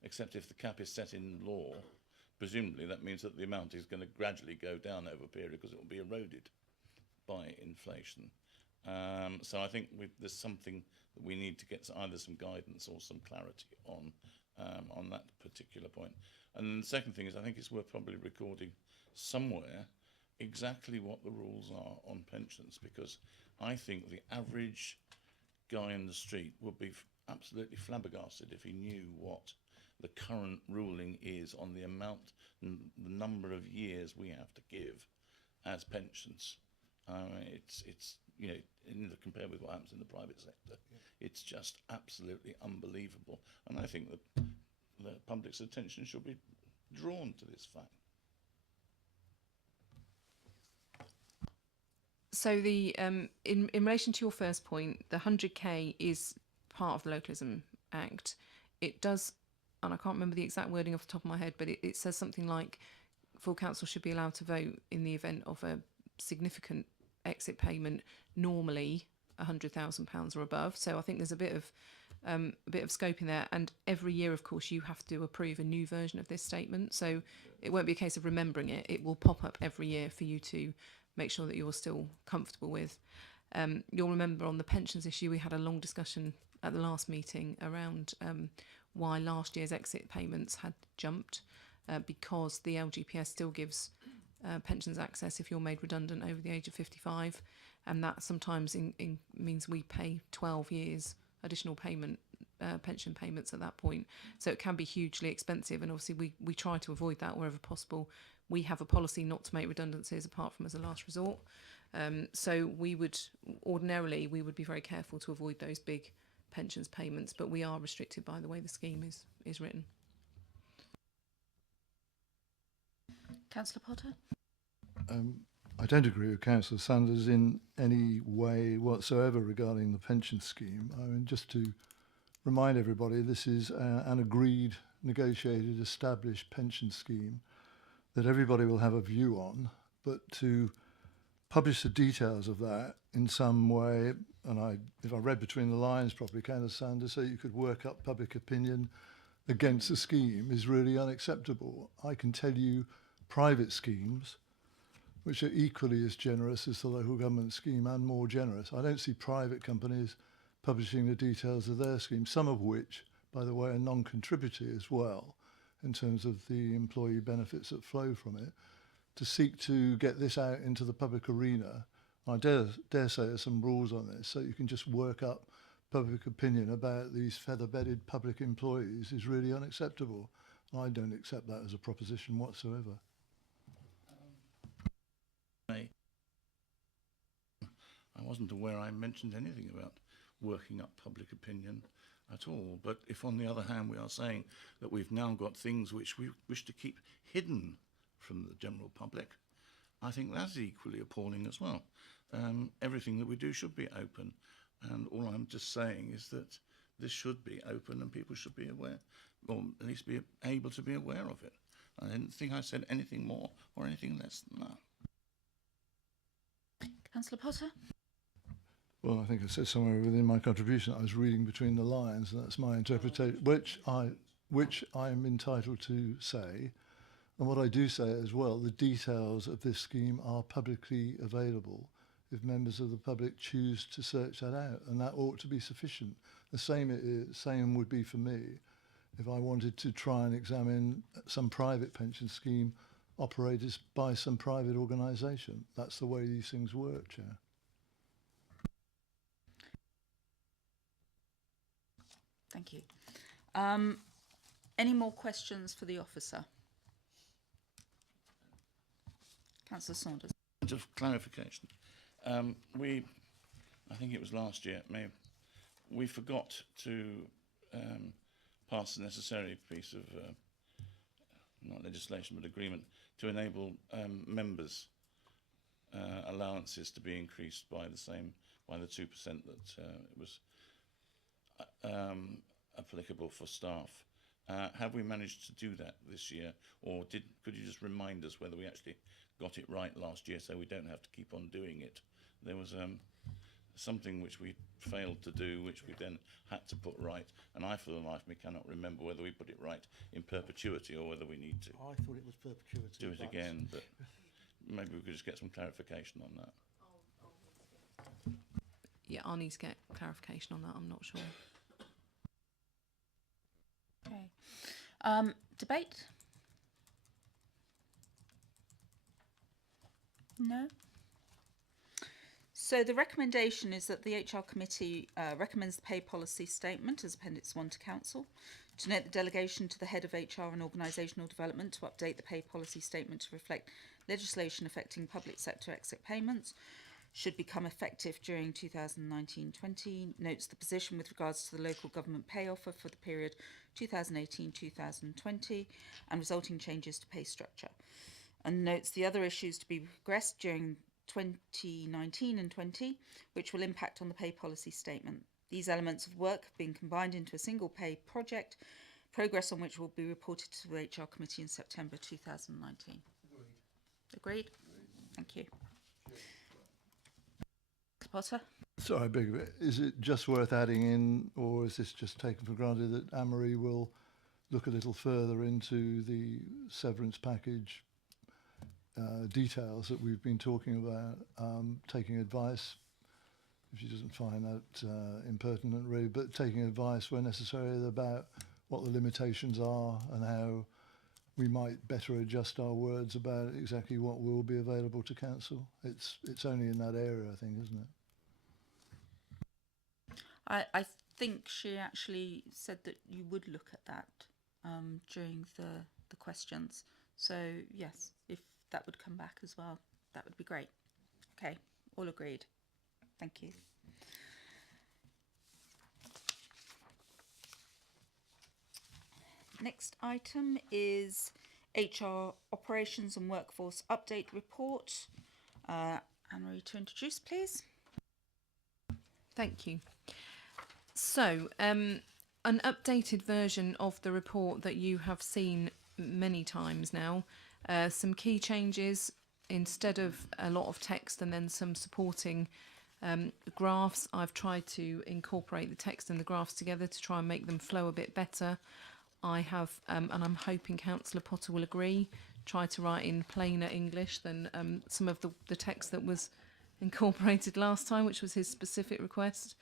except if the cap is set in law, presumably that means that the amount is going to gradually go down over a period, because it will be eroded by inflation. So I think there's something that we need to get either some guidance or some clarity on that particular point. And the second thing is, I think it's worth probably recording somewhere exactly what the rules are on pensions, because I think the average guy in the street would be absolutely flabbergasted if he knew what the current ruling is on the amount and the number of years we have to give as pensions. It's compared with what happens in the private sector, it's just absolutely unbelievable. And I think that the public's attention should be drawn to this fact. So the in relation to your first point, the 100k is part of the Localism Act. It does, and I can't remember the exact wording off the top of my head, but it says something like full council should be allowed to vote in the event of a significant exit payment, normally £100,000 or above. So I think there's a bit of scope in there. And every year, of course, you have to approve a new version of this statement. So it won't be a case of remembering it. It will pop up every year for you to make sure that you're still comfortable with. You'll remember on the pensions issue, we had a long discussion at the last meeting around why last year's exit payments had jumped, because the LGPS still gives pensions access if you're made redundant over the age of 55, and that sometimes means we pay 12 years additional pension payments at that point. So it can be hugely expensive, and obviously we try to avoid that wherever possible. We have a policy not to make redundancies apart from as a last resort. So we would ordinarily be very careful to avoid those big pensions payments, but we are restricted by the way the scheme is written. Councillor Potter? I don't agree with Councillor Sanders in any way whatsoever regarding the pension scheme. I mean, just to remind everybody, this is an agreed, negotiated, established pension scheme that everybody will have a view on, but to publish the details of that in some way, and if I read between the lines properly, Councillor Sanders, so you could work up public opinion against the scheme, is really unacceptable. I can tell you private schemes which are equally as generous as the local government scheme and more generous. I don't see private companies publishing the details of their scheme, some of which, by the way, are non-contributory as well, in terms of the employee benefits that flow from it, to seek to get this out into the public arena. I dare say there's some rules on this, so you can just work up public opinion about these feather-bedded public employees is really unacceptable. I don't accept that as a proposition whatsoever. I wasn't aware I mentioned anything about working up public opinion at all. But if, on the other hand, we are saying that we've now got things which we wish to keep hidden from the general public, I think that's equally appalling as well. Everything that we do should be open, and all I'm just saying is that this should be open and people should be aware, or at least be able to be aware of it. I didn't think I said anything more or anything less than that. Councillor Potter? Well, I think I said somewhere within my contribution I was reading between the lines, and that's my interpretation, which I'm entitled to say. And what I do say as well, the details of this scheme are publicly available if members of the public choose to search that out, and that ought to be sufficient. The same would be for me if I wanted to try and examine some private pension scheme operated by some private organisation. That's the way these things work, Chair. Thank you. Any more questions for the officer? Councillor Saunders. Just clarification. I think it was last year, we forgot to pass the necessary piece of, not legislation, but agreement to enable members' allowances to be increased by the 2% that it was applicable for staff. Have we managed to do that this year, or could you just remind us whether we actually got it right last year, so we don't have to keep on doing it? There was something which we failed to do, which we then had to put right, and I, for the life of me, cannot remember whether we put it right in perpetuity or whether we need to I thought it was perpetuity. do it again. But maybe we could just get some clarification on that. Yeah, I'll need to get clarification on that. I'm not sure. Okay. Debate? No? So the recommendation is that the HR committee recommends the pay policy statement as Appendix 1 to Council, to note the delegation to the head of HR and organisational development to update the pay policy statement to reflect legislation affecting public sector exit payments should become effective during 2019-20, notes the position with regards to the local government pay offer for the period 2018-2020 and resulting changes to pay structure, and notes the other issues to be progressed during 2019 and 20, which will impact on the pay policy statement. These elements of work have been combined into a single pay project, progress on which will be reported to the HR committee in September 2019. Agreed? Thank you. Potter? Sorry, I beg your pardon. Is it just worth adding in, or is this just taken for granted that Anne-Marie will look a little further into the severance package details that we've been talking about, taking advice, if she doesn't find that impertinent really, but taking advice where necessary about what the limitations are and how we might better adjust our words about exactly what will be available to council. It's only in that area, I think, isn't it? I think she actually said that you would look at that during the questions. So yes, if that would come back as well, that would be great. Okay, all agreed. Thank you. Next item is HR Operations and Workforce Update Report. Anne-Marie, to introduce, please. Thank you. So, an updated version of the report that you have seen many times now. Some key changes: instead of a lot of text and then some supporting graphs, I've tried to incorporate the text and the graphs together to try and make them flow a bit better. I have, and I'm hoping Councillor Potter will agree, try to write in plainer English than some of the text that was incorporated last time, which was his specific request.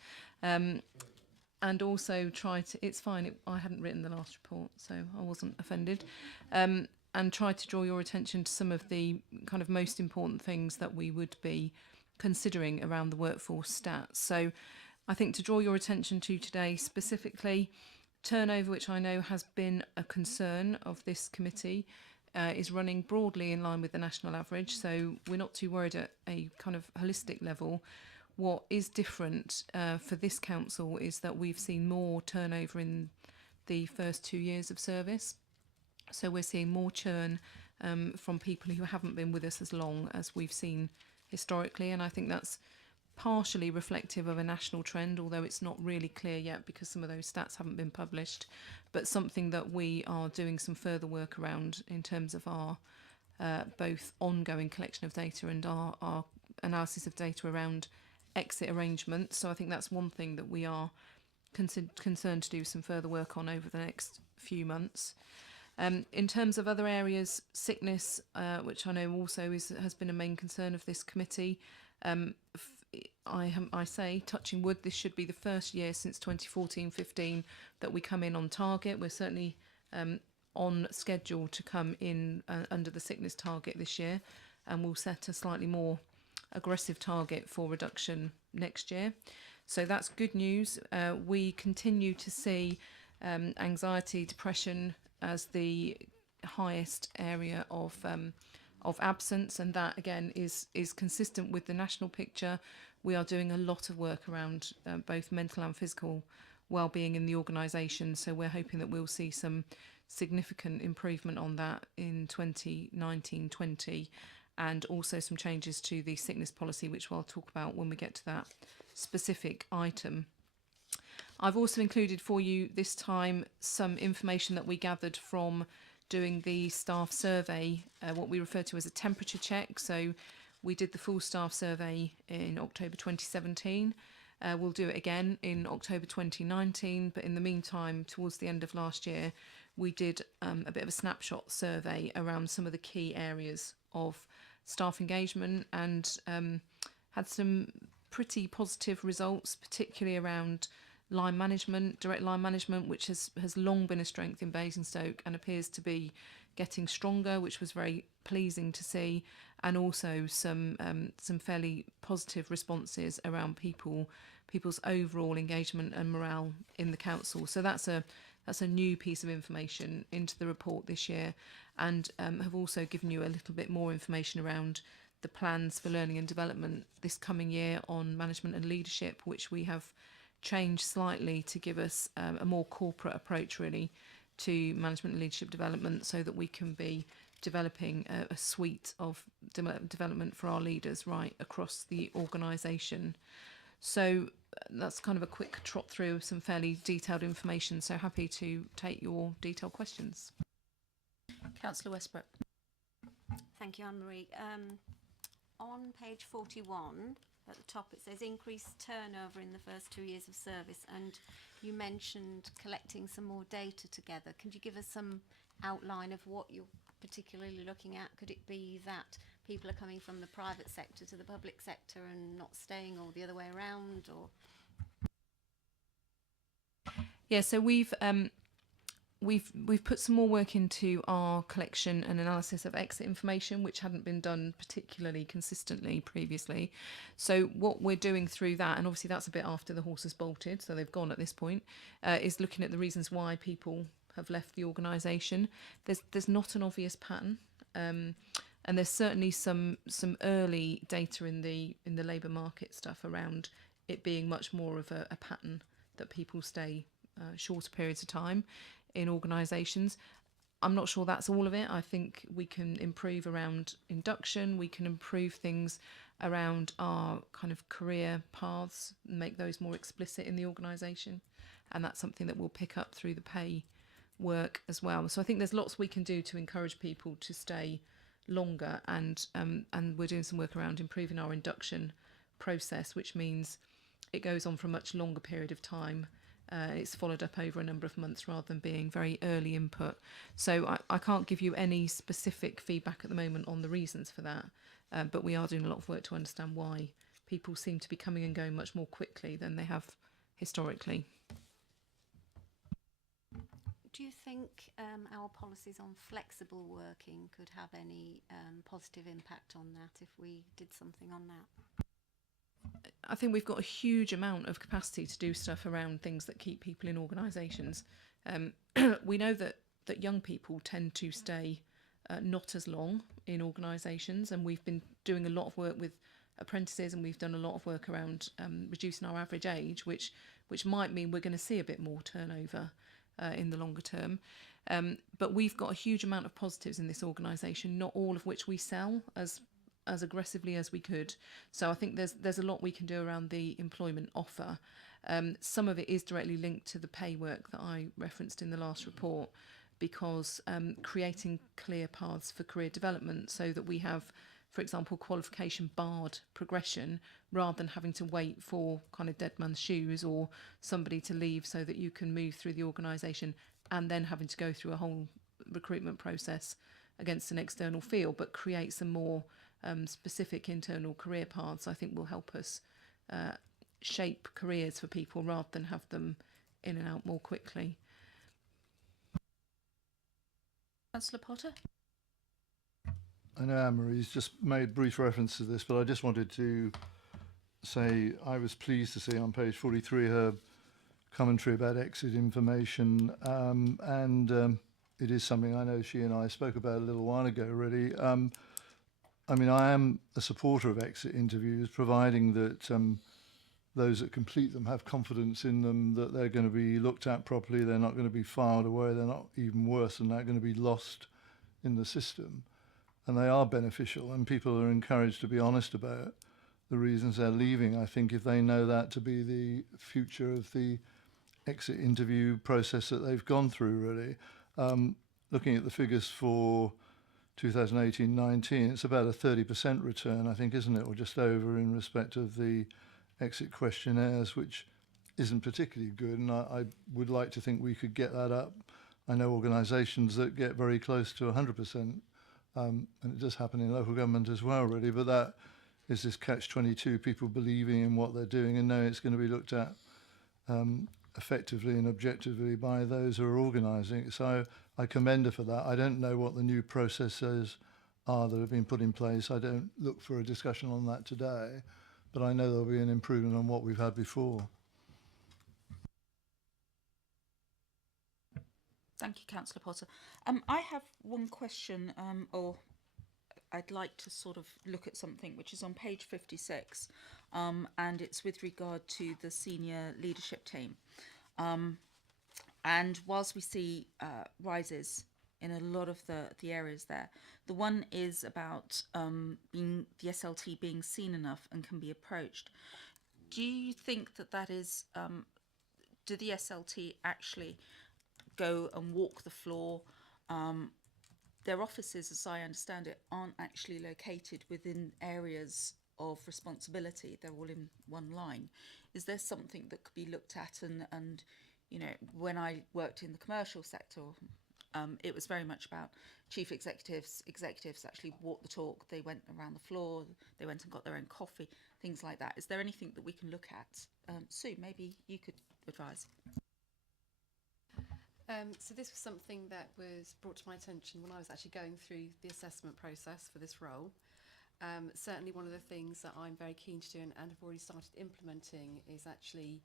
And also try to, it's fine, I hadn't written the last report, so I wasn't offended. And try to draw your attention to some of the kind of most important things that we would be considering around the workforce stats. So I think to draw your attention to today specifically, turnover, which I know has been a concern of this committee, is running broadly in line with the national average, so we're not too worried at a kind of holistic level. What is different for this council is that we've seen more turnover in the first 2 years of service. So we're seeing more churn from people who haven't been with us as long as we've seen historically, and I think that's partially reflective of a national trend, although it's not really clear yet because some of those stats haven't been published, but something that we are doing some further work around in terms of our both ongoing collection of data and our analysis of data around exit arrangements. So I think that's one thing that we are concerned to do some further work on over the next few months. In terms of other areas, sickness, which I know also has been a main concern of this committee, I say, touching wood, this should be the first year since 2014-15 that we come in on target. We're certainly on schedule to come in under the sickness target this year, and we'll set a slightly more aggressive target for reduction next year. So that's good news. We continue to see anxiety, depression as the highest area of absence, and that again is consistent with the national picture. We are doing a lot of work around both mental and physical well-being in the organisation, so we're hoping that we'll see some significant improvement on that in 2019-20, and also some changes to the sickness policy, which I'll talk about when we get to that specific item. I've also included for you this time some information that we gathered from doing the staff survey, what we refer to as a temperature check. So we did the full staff survey in October 2017. We'll do it again in October 2019, but in the meantime, towards the end of last year, we did a bit of a snapshot survey around some of the key areas of staff engagement, and had some pretty positive results, particularly around line management, direct line management, which has long been a strength in Basingstoke and appears to be getting stronger, which was very pleasing to see, and also some fairly positive responses around people's overall engagement and morale in the council. So that's a new piece of information into the report this year, and have also given you a little bit more information around the plans for learning and development this coming year on management and leadership, which we have changed slightly to give us a more corporate approach really to management and leadership development, so that we can be developing a suite of development for our leaders right across the organisation. So that's kind of a quick trot through of some fairly detailed information, so happy to take your detailed questions. Councillor Westbrook. Thank you, Anne-Marie. On page 41, at the top, it says increased turnover in the first 2 years of service, and you mentioned collecting some more data together. Could you give us some outline of what you're particularly looking at? Could it be that people are coming from the private sector to the public sector and not staying, or the other way around, or? Yeah, so we've put some more work into our collection and analysis of exit information, which hadn't been done particularly consistently previously. So what we're doing through that, and obviously that's a bit after the horse has bolted, so they've gone at this point, is looking at the reasons why people have left the organisation. There's not an obvious pattern, and there's certainly some early data in the labour market stuff around it being much more of a pattern that people stay shorter periods of time in organisations. I'm not sure that's all of it. I think we can improve around induction, we can improve things around our kind of career paths and make those more explicit in the organisation, and that's something that we'll pick up through the pay work as well. So I think there's lots we can do to encourage people to stay longer, and we're doing some work around improving our induction process, which means it goes on for a much longer period of time. It's followed up over a number of months rather than being very early input. So I can't give you any specific feedback at the moment on the reasons for that, but we are doing a lot of work to understand why people seem to be coming and going much more quickly than they have historically. Do you think our policies on flexible working could have any positive impact on that if we did something on that? I think we've got a huge amount of capacity to do stuff around things that keep people in organisations. We know that young people tend to stay not as long in organisations, and we've been doing a lot of work with apprentices, and we've done a lot of work around reducing our average age, which might mean we're going to see a bit more turnover in the longer term. But we've got a huge amount of positives in this organisation, not all of which we sell as aggressively as we could. So I think there's a lot we can do around the employment offer. Some of it is directly linked to the pay work that I referenced in the last report, because creating clear paths for career development so that we have, for example, qualification barred progression, rather than having to wait for kind of dead man's shoes or somebody to leave so that you can move through the organisation, and then having to go through a whole recruitment process against an external field, but create some more specific internal career paths, I think will help us shape careers for people rather than have them in and out more quickly. Councillor Potter? I know Anne-Marie's just made brief reference to this, but I just wanted to say I was pleased to see on page 43 her commentary about exit information, and it is something I know she and I spoke about a little while ago already. I mean, I am a supporter of exit interviews, providing that those that complete them have confidence in them, that they're going to be looked at properly, they're not going to be filed away, they're not, even worse than that, going to be lost in the system. And they are beneficial, and people are encouraged to be honest about the reasons they're leaving. I think if they know that to be the future of the exit interview process that they've gone through, really. Looking at the figures for 2018-19, it's about a 30% return, I think, isn't it, or just over, in respect of the exit questionnaires, which isn't particularly good, and I would like to think we could get that up. I know organisations that get very close to 100%, and it does happen in local government as well, really, but that is this catch-22, people believing in what they're doing and knowing it's going to be looked at effectively and objectively by those who are organising it. So I commend her for that. I don't know what the new processes are that have been put in place. I don't look for a discussion on that today, but I know there'll be an improvement on what we've had before. Thank you, Councillor Potter. I have one question, or I'd like to sort of look at something which is on page 56, and it's with regard to the senior leadership team. And whilst we see rises in a lot of the areas there, the one is about being the SLT being seen enough and can be approached. Do you think that is, do the SLT actually go and walk the floor? Their offices, as I understand it, aren't actually located within areas of responsibility. They're all in one line. Is there something that could be looked at? And you know, when I worked in the commercial sector, it was very much about chief executives. Executives actually walked the talk. They went around the floor. They went and got their own coffee, things like that. Is there anything that we can look at? Sue, maybe you could advise. So this was something that was brought to my attention when I was actually going through the assessment process for this role. Certainly one of the things that I'm very keen to do and have already started implementing is actually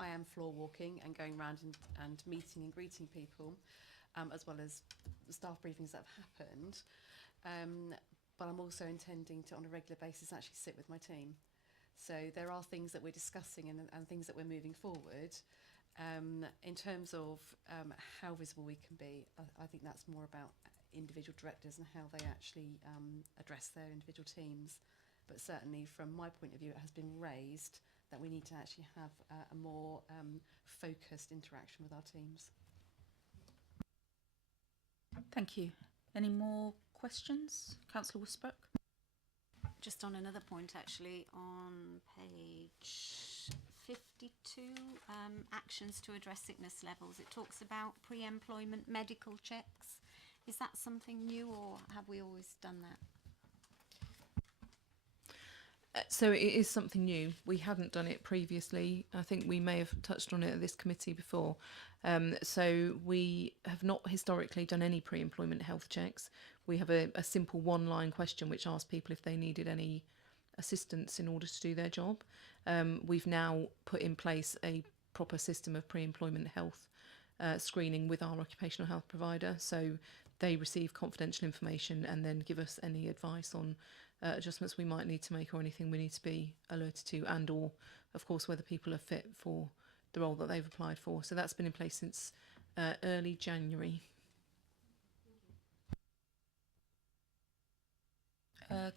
I am floor walking and going around and meeting and greeting people, as well as staff briefings that have happened. But I'm also intending to, on a regular basis, actually sit with my team. So there are things that we're discussing and things that we're moving forward. In terms of how visible we can be, I think that's more about individual directors and how they actually address their individual teams. But certainly from my point of view, it has been raised that we need to actually have a more focused interaction with our teams. Thank you. Any more questions? Councillor Westbrook? Just on another point, actually, on page 52, actions to address sickness levels, it talks about pre-employment medical checks. Is that something new, or have we always done that? So it is something new. We hadn't done it previously. I think we may have touched on it at this committee before. So we have not historically done any pre-employment health checks. We have a simple one-line question which asks people if they needed any assistance in order to do their job. We've now put in place a proper system of pre-employment health screening with our occupational health provider. So they receive confidential information and then give us any advice on adjustments we might need to make or anything we need to be alerted to, and or of course whether people are fit for the role that they've applied for. So that's been in place since early January.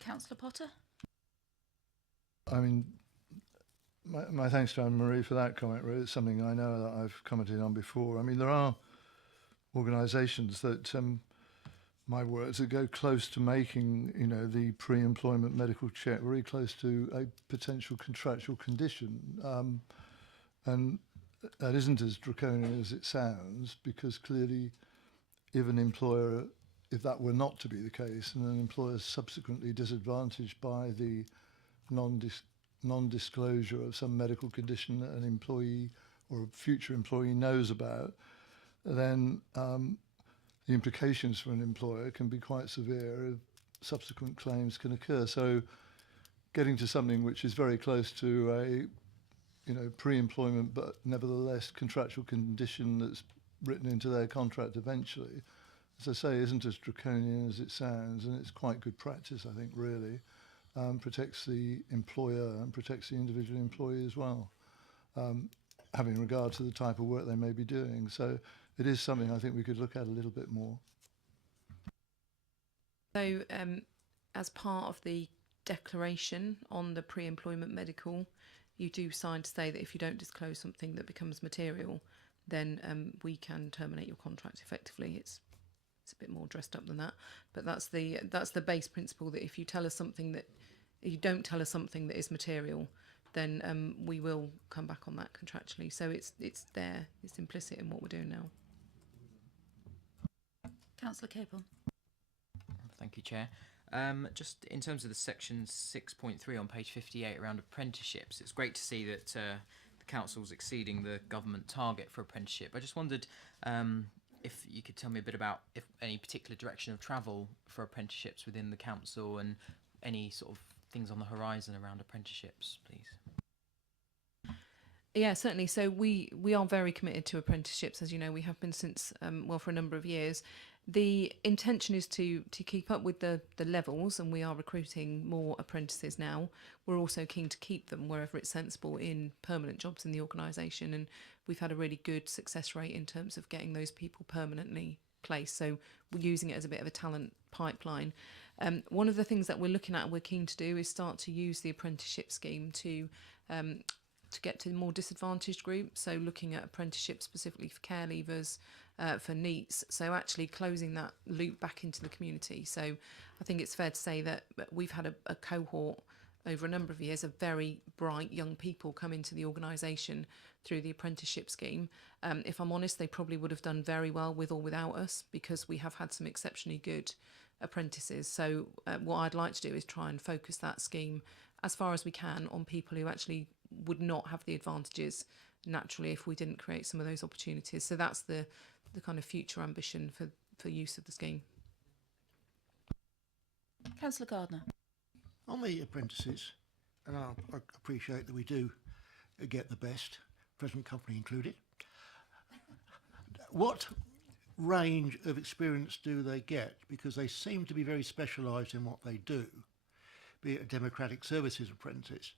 Councillor Potter? I mean, my thanks to Anne-Marie for that comment. Really, it's something I know that I've commented on before. I mean, there are organisations that, my words, that go close to making, you know, the pre-employment medical check very close to a potential contractual condition, and that isn't as draconian as it sounds, because clearly, if an employer, if that were not to be the case, and an employer is subsequently disadvantaged by the non-disclosure of some medical condition that an employee or a future employee knows about, then the implications for an employer can be quite severe if subsequent claims can occur. So getting to something which is very close to a, you know, pre-employment but nevertheless contractual condition that's written into their contract eventually, as I say, isn't as draconian as it sounds, and it's quite good practice, I think, really. Protects the employer and protects the individual employee as well, having regard to the type of work they may be doing. So it is something I think we could look at a little bit more. So as part of the declaration on the pre-employment medical, you do sign to say that if you don't disclose something that becomes material, then we can terminate your contract effectively. It's a bit more dressed up than that, but that's the base principle, that if you tell us something that, if you don't tell us something that is material, then we will come back on that contractually. So it's there, it's implicit in what we're doing now. Councillor Capel. Thank you, Chair. Just in terms of the section 6.3 on page 58 around apprenticeships, it's great to see that the council's exceeding the government target for apprenticeship. I just wondered if you could tell me a bit about if any particular direction of travel for apprenticeships within the council, and any sort of things on the horizon around apprenticeships, please. Yeah, certainly. So we are very committed to apprenticeships, as you know. We have been since, well, for a number of years. The intention is to keep up with the levels, and we are recruiting more apprentices now. We're also keen to keep them wherever it's sensible in permanent jobs in the organisation, and we've had a really good success rate in terms of getting those people permanently placed. So we're using it as a bit of a talent pipeline. One of the things that we're looking at and we're keen to do is start to use the apprenticeship scheme to get to more disadvantaged groups. So looking at apprenticeships specifically for care leavers, for NEETs, so actually closing that loop back into the community. So I think it's fair to say that we've had a cohort over a number of years of very bright young people come into the organisation through the apprenticeship scheme. If I'm honest, they probably would have done very well with or without us, because we have had some exceptionally good apprentices. So what I'd like to do is try and focus that scheme as far as we can on people who actually would not have the advantages naturally if we didn't create some of those opportunities. So that's the kind of future ambition for use of the scheme. Councillor Gardner. On the apprentices, and I appreciate that we do get the best, present company included, what range of experience do they get? Because they seem to be very specialised in what they do, be it a democratic services apprentice.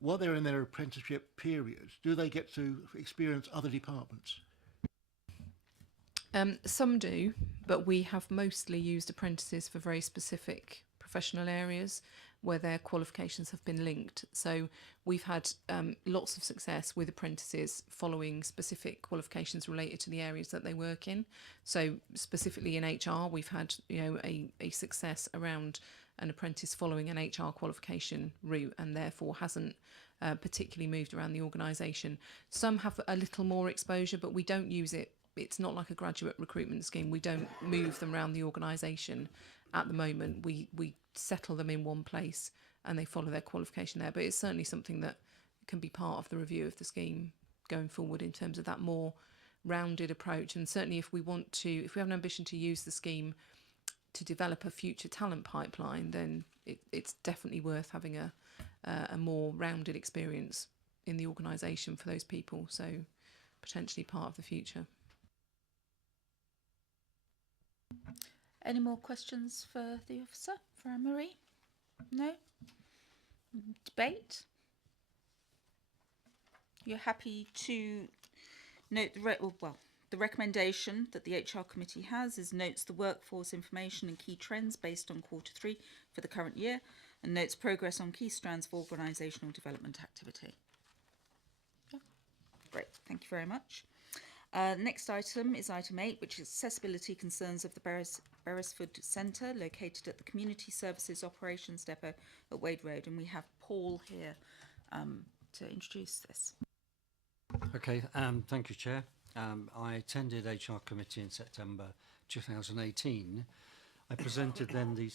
While they're in their apprenticeship period, do they get to experience other departments? Some do, but we have mostly used apprentices for very specific professional areas where their qualifications have been linked. So we've had lots of success with apprentices following specific qualifications related to the areas that they work in. So specifically in HR, we've had, you know, a success around an apprentice following an HR qualification route, and therefore hasn't particularly moved around the organisation. Some have a little more exposure, but we don't use it. It's not like a graduate recruitment scheme. We don't move them around the organisation at the moment. We settle them in one place and they follow their qualification there. But it's certainly something that can be part of the review of the scheme going forward in terms of that more rounded approach. And certainly if we have an ambition to use the scheme to develop a future talent pipeline, then it's definitely worth having a more rounded experience in the organisation for those people. So potentially part of the future. Any more questions for the officer, for Anne-Marie? No? Debate? You're happy to note the The recommendation that the HR committee has is notes the workforce information and key trends based on Q3 for the current year, and notes progress on key strands of organisational development activity. Great, thank you very much. Next item is item 8, which is accessibility concerns of the Beresford Centre, located at the Community Services Operations Depot at Wade Road, and we have Paul here to introduce this. Okay, thank you, Chair. I attended HR Committee in September 2018. I presented then the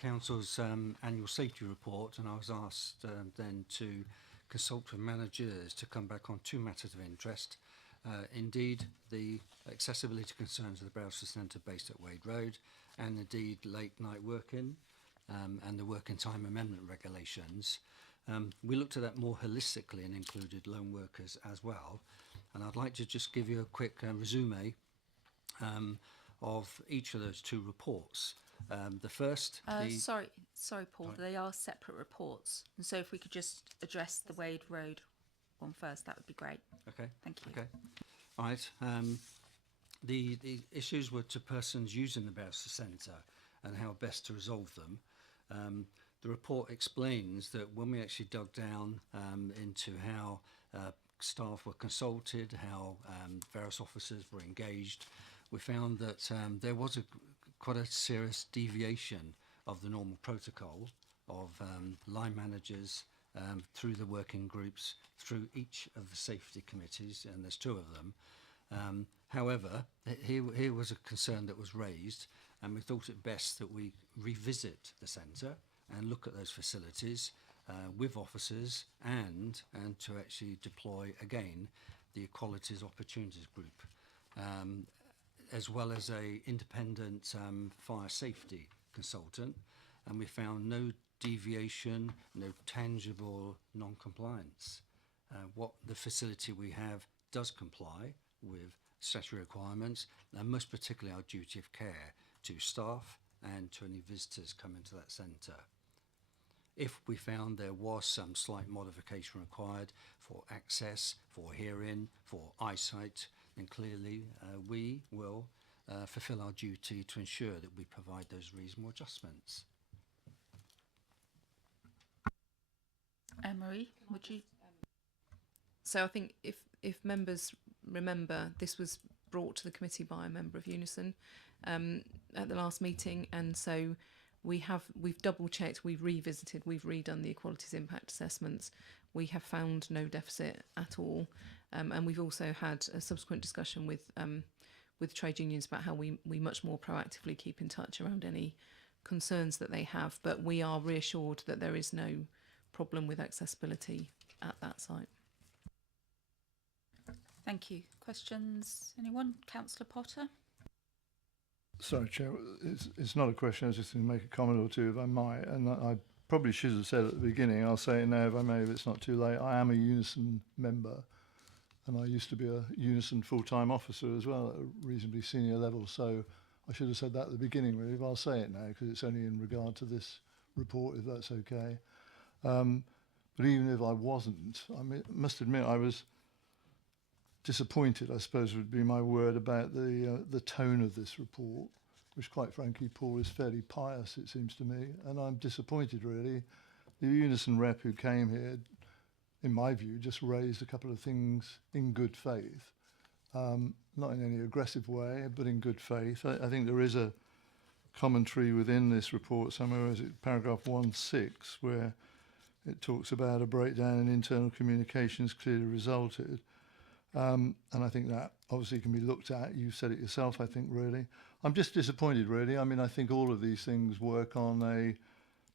Council's annual safety report, and I was asked then to consult with managers to come back on 2 matters of interest. Indeed, the accessibility concerns of the Beresford Centre based at Wade Road, and indeed late night working and the working time amendment regulations. We looked at that more holistically and included lone workers as well. And I'd like to just give you a quick resume of each of those 2 reports. The first... Sorry, Paul, they are separate reports. And so if we could just address the Wade Road one first, that would be great. Okay. Thank you. Okay. All right. The issues were to persons using the Beresford Centre and how best to resolve them. The report explains that when we actually dug down into how staff were consulted, how various officers were engaged, we found that there was quite a serious deviation of the normal protocol of line managers through the working groups, through each of the safety committees, and there's 2 of them. However, here was a concern that was raised, and we thought it best that we revisit the centre and look at those facilities with officers and to actually deploy again the Equalities Opportunities Group, as well as a independent fire safety consultant, and we found no deviation, no tangible non-compliance. What the facility we have does comply with statutory requirements, and most particularly our duty of care to staff and to any visitors coming to that centre. If we found there was some slight modification required for access, for hearing, for eyesight, then clearly we will fulfil our duty to ensure that we provide those reasonable adjustments. Anne-Marie, would you? So I think if members remember, this was brought to the committee by a member of Unison at the last meeting, and so we've double checked, we've revisited, we've redone the equalities impact assessments. We have found no deficit at all, and we've also had a subsequent discussion with trade unions about how we much more proactively keep in touch around any concerns that they have. But we are reassured that there is no problem with accessibility at that site. Thank you. Questions? Anyone? Councillor Potter? Sorry, Chair, it's not a question. I was just going to make a comment or 2 if I might, and I probably should have said at the beginning. I'll say it now if I may, if it's not too late. I am a Unison member, and I used to be a Unison full-time officer as well at a reasonably senior level, so I should have said that at the beginning really, but I'll say it now because it's only in regard to this report, if that's okay. But even if I wasn't, I must admit I was disappointed, I suppose would be my word, about the tone of this report, which quite frankly, Paul, is fairly pious, it seems to me, and I'm disappointed really. The Unison rep who came here, in my view, just raised a couple of things in good faith, not in any aggressive way, but in good faith. I think there is a commentary within this report somewhere, is it paragraph 1.6, where it talks about a breakdown in internal communications clearly resulted. And I think that obviously can be looked at. You said it yourself, I think, really. I'm just disappointed, really. I mean, I think all of these things work on a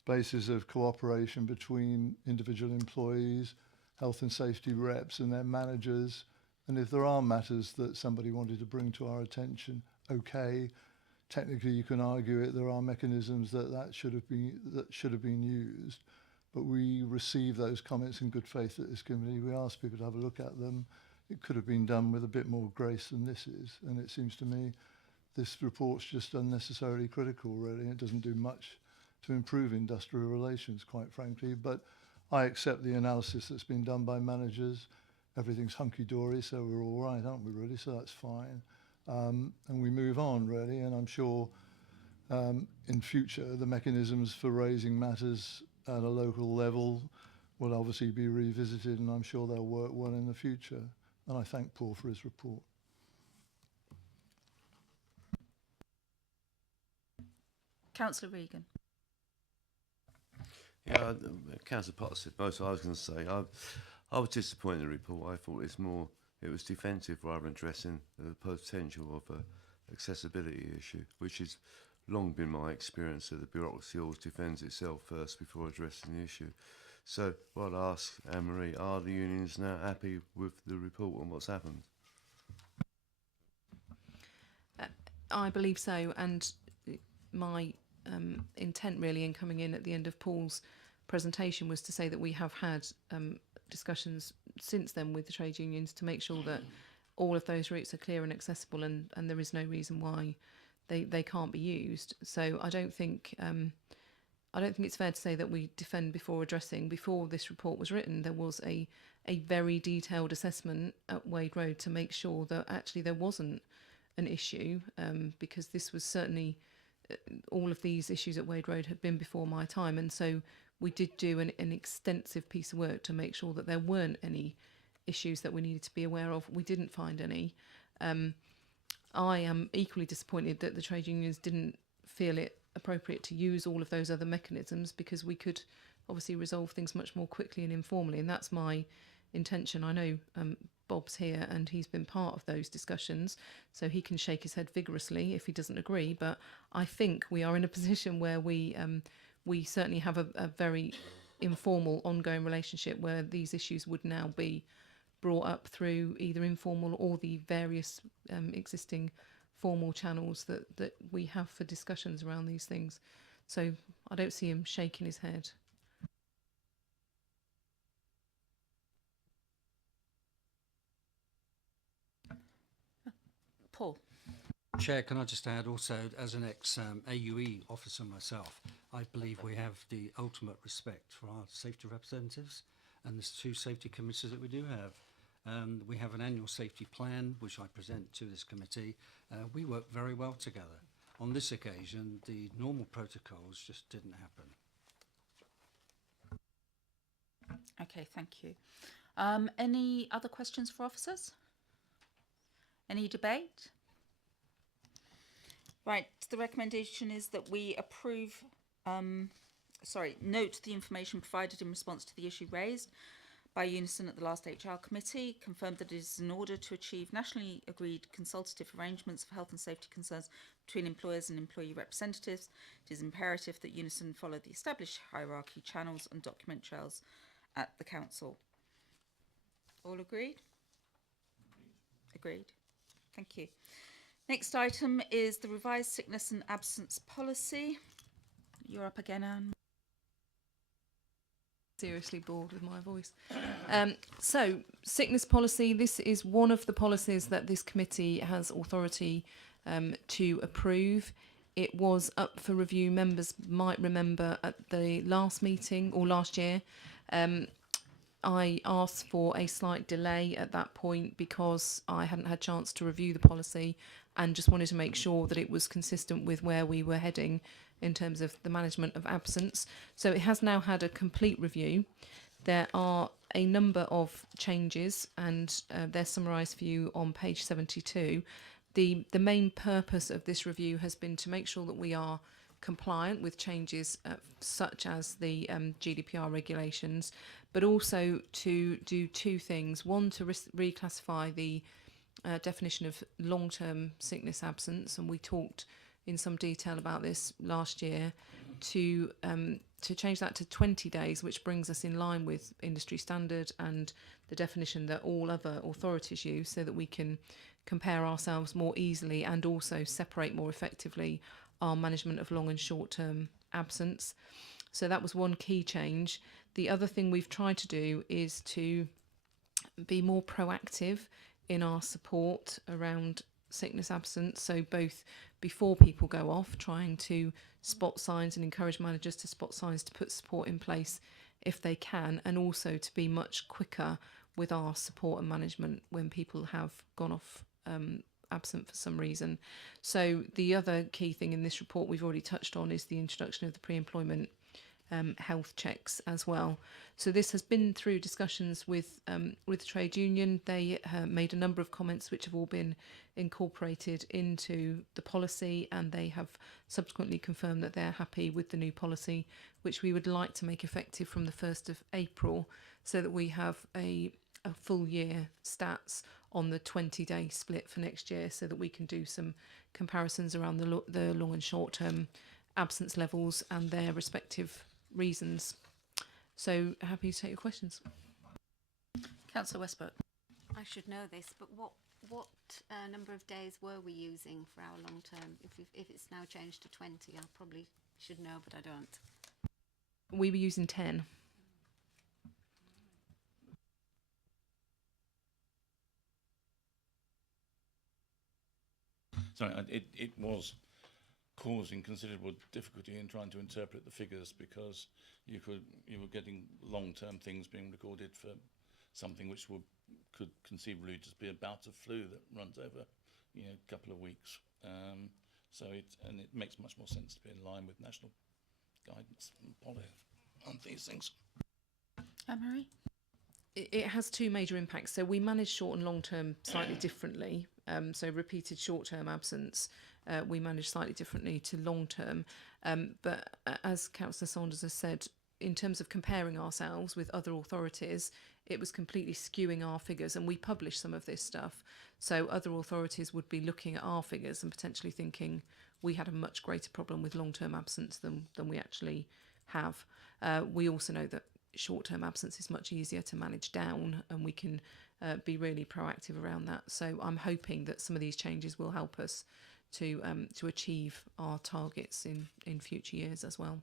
basis of cooperation between individual employees, health and safety reps and their managers. And if there are matters that somebody wanted to bring to our attention, okay. Technically, you can argue it. There are mechanisms that should have been used. But we receive those comments in good faith at this committee. We ask people to have a look at them. It could have been done with a bit more grace than this is. And it seems to me this report's just unnecessarily critical, really. It doesn't do much to improve industrial relations, quite frankly. But I accept the analysis that's been done by managers. everything's hunky-dory, so we're all right, aren't we, really? So that's fine. And we move on, really, and I'm sure in future the mechanisms for raising matters at a local level will obviously be revisited, and I'm sure they'll work well in the future. And I thank Paul for his report. Councillor Regan. Yeah, Councillor Potter said most I was going to say. I was disappointed in the report. I thought it was defensive rather than addressing the potential of a accessibility issue, which has long been my experience that the bureaucracy always defends itself first before addressing the issue. So, well, I'll ask Anne-Marie, are the unions now happy with the report and what's happened? I believe so, and my intent really in coming in at the end of Paul's presentation was to say that we have had discussions since then with the trade unions to make sure that all of those routes are clear and accessible, and there is no reason why they can't be used. So I don't think it's fair to say that we defend before addressing. Before this report was written, there was a very detailed assessment at Wade Road to make sure that actually there wasn't an issue, because this was certainly all of these issues at Wade Road had been before my time, and so we did do an extensive piece of work to make sure that there weren't any issues that we needed to be aware of. We didn't find any. I am equally disappointed that the trade unions didn't feel it appropriate to use all of those other mechanisms, because we could obviously resolve things much more quickly and informally, and that's my intention. I know Bob's here and he's been part of those discussions, so he can shake his head vigorously if he doesn't agree, but I think we are in a position where we certainly have a very informal ongoing relationship where these issues would now be brought up through either informal or the various existing formal channels that we have for discussions around these things. So I don't see him shaking his head. Paul. Chair, can I just add also, as an ex-AUE officer myself, I believe we have the ultimate respect for our safety representatives and the two safety committees that we do have. We have an annual safety plan, which I present to this committee. We work very well together. On this occasion, the normal protocols just didn't happen. Okay, thank you. Any other questions for officers? Any debate? Right, the recommendation is that we approve, note the information provided in response to the issue raised by Unison at the last HR committee, confirmed that it is in order to achieve nationally agreed consultative arrangements for health and safety concerns between employers and employee representatives. It is imperative that Unison follow the established hierarchy channels and document trails at the council. All agreed? Agreed. Thank you. Next item is the revised sickness and absence policy. You're up again, Anne. Seriously bored with my voice. So, sickness policy, this is one of the policies that this committee has authority to approve. It was up for review. Members might remember at the last meeting or last year, I asked for a slight delay at that point because I hadn't had a chance to review the policy and just wanted to make sure that it was consistent with where we were heading in terms of the management of absence. So it has now had a complete review. There are a number of changes and they're summarised for you on page 72. The main purpose of this review has been to make sure that we are compliant with changes such as the GDPR regulations, but also to do two things. One, to reclassify the definition of long-term sickness absence, and we talked in some detail about this last year, to change that to 20 days, which brings us in line with industry standard and the definition that all other authorities use, so that we can compare ourselves more easily and also separate more effectively our management of long and short-term absence. So that was one key change. The other thing we've tried to do is to be more proactive in our support around sickness absence. So both before people go off, trying to spot signs and encourage managers to spot signs to put support in place if they can, and also to be much quicker with our support and management when people have gone off absent for some reason. So the other key thing in this report we've already touched on is the introduction of the pre-employment health checks as well. So this has been through discussions with the trade union. They made a number of comments which have all been incorporated into the policy, and they have subsequently confirmed that they're happy with the new policy, which we would like to make effective from the 1st of April, so that we have a full year stats on the 20-day split for next year, so that we can do some comparisons around the long and short term absence levels and their respective reasons. So happy to take your questions. Councillor Westbrook. I should know this, but what number of days were we using for our long term? If it's now changed to 20, I probably should know, but I don't. We were using 10. Sorry, it was causing considerable difficulty in trying to interpret the figures, because you were getting long-term things being recorded for something which could conceivably just be a bout of flu that runs over, a couple of weeks. So it makes much more sense to be in line with national guidance and policy on these things. Anne-Marie? It has two major impacts. So we manage short and long term slightly differently. So repeated short term absence, we manage slightly differently to long term. But as Councillor Saunders has said, in terms of comparing ourselves with other authorities, it was completely skewing our figures, and we publish some of this stuff. So other authorities would be looking at our figures and potentially thinking we had a much greater problem with long term absence than we actually have. We also know that short-term absence is much easier to manage down, and we can be really proactive around that. So I'm hoping that some of these changes will help us to achieve our targets in future years as well.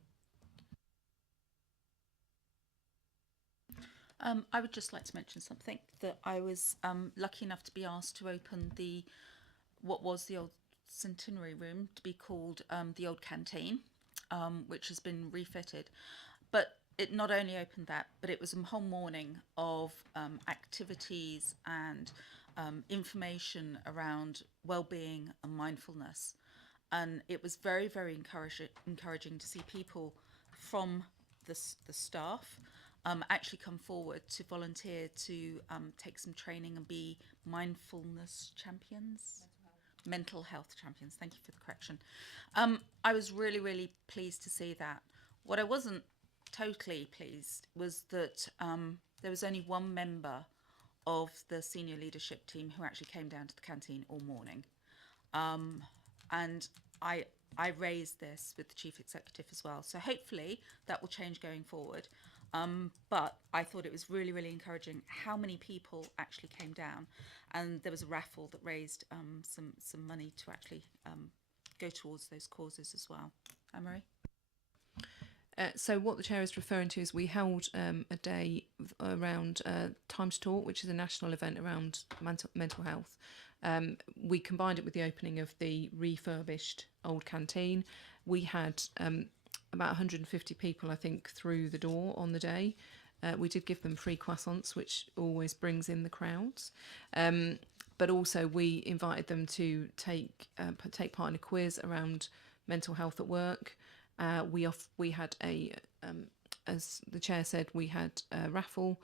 I would just like to mention something, that I was lucky enough to be asked to open what was the old centenary room to be called the old canteen, which has been refitted. But it not only opened that, but it was a whole morning of activities and information around well-being and mindfulness. And it was very, very encouraging to see people from the staff actually come forward to volunteer to take some training and be mindfulness champions. Mental health champions. Thank you for the correction. I was really, really pleased to see that. What I wasn't totally pleased was that there was only one member of the senior leadership team who actually came down to the canteen all morning. And I raised this with the chief executive as well. So hopefully that will change going forward. But I thought it was really, really encouraging how many people actually came down. And there was a raffle that raised some money to actually go towards those causes as well. Anne-Marie? So what the chair is referring to is we held a day around Time to Talk, which is a national event around mental health. We combined it with the opening of the refurbished old canteen. We had about 150 people, I think, through the door on the day. We did give them free croissants, which always brings in the crowds. But also we invited them to take part in a quiz around mental health at work. We had as the chair said, we had a raffle.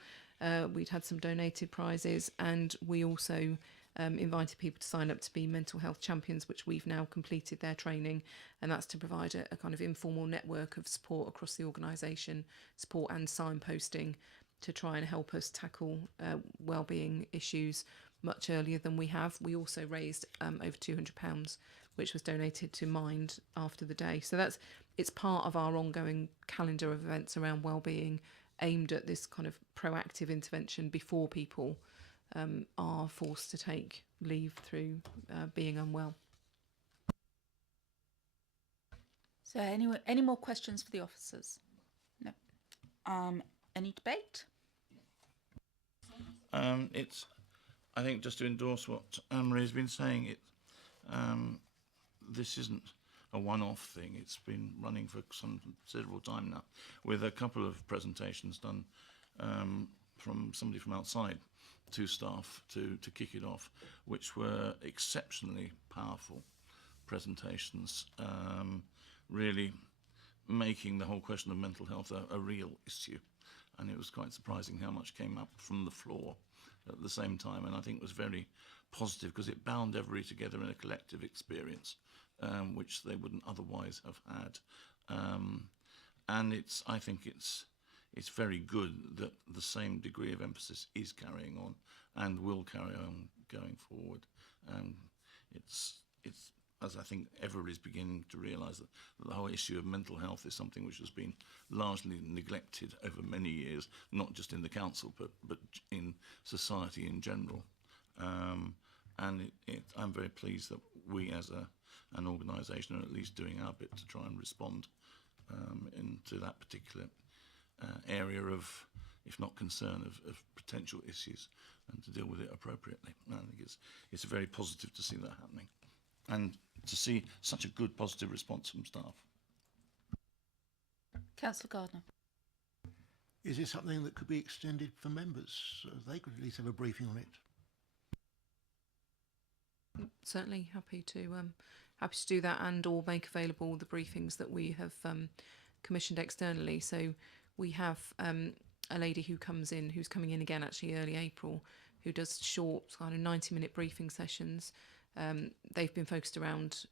We'd had some donated prizes, and we also invited people to sign up to be mental health champions, which we've now completed their training, and that's to provide a kind of informal network of support across the organisation, support and signposting to try and help us tackle wellbeing issues much earlier than we have. We also raised over £200, which was donated to Mind after the day. So it's part of our ongoing calendar of events around wellbeing, aimed at this kind of proactive intervention before people are forced to take leave through being unwell. So any more questions for the officers? No. Any debate? I think just to endorse what Anne-Marie's been saying, this isn't a one-off thing. It's been running for some considerable time now, with a couple of presentations done from somebody from outside to staff to kick it off, which were exceptionally powerful presentations, really making the whole question of mental health a real issue. And it was quite surprising how much came up from the floor at the same time, and I think it was very positive because it bound everybody together in a collective experience, which they wouldn't otherwise have had. And I think it's very good that the same degree of emphasis is carrying on and will carry on going forward. It's as I think everybody's beginning to realise that the whole issue of mental health is something which has been largely neglected over many years, not just in the council, but in society in general. And I'm very pleased that we as an organisation are at least doing our bit to try and respond into that particular area of, if not concern, of potential issues, and to deal with it appropriately. And I think it's very positive to see that happening, and to see such a good positive response from staff. Councillor Gardner. Is this something that could be extended for members so they could at least have a briefing on it? Certainly happy to do that, and or make available the briefings that we have commissioned externally. So we have a lady who's coming in again actually early April, who does short kind of 90-minute briefing sessions. They've been focused around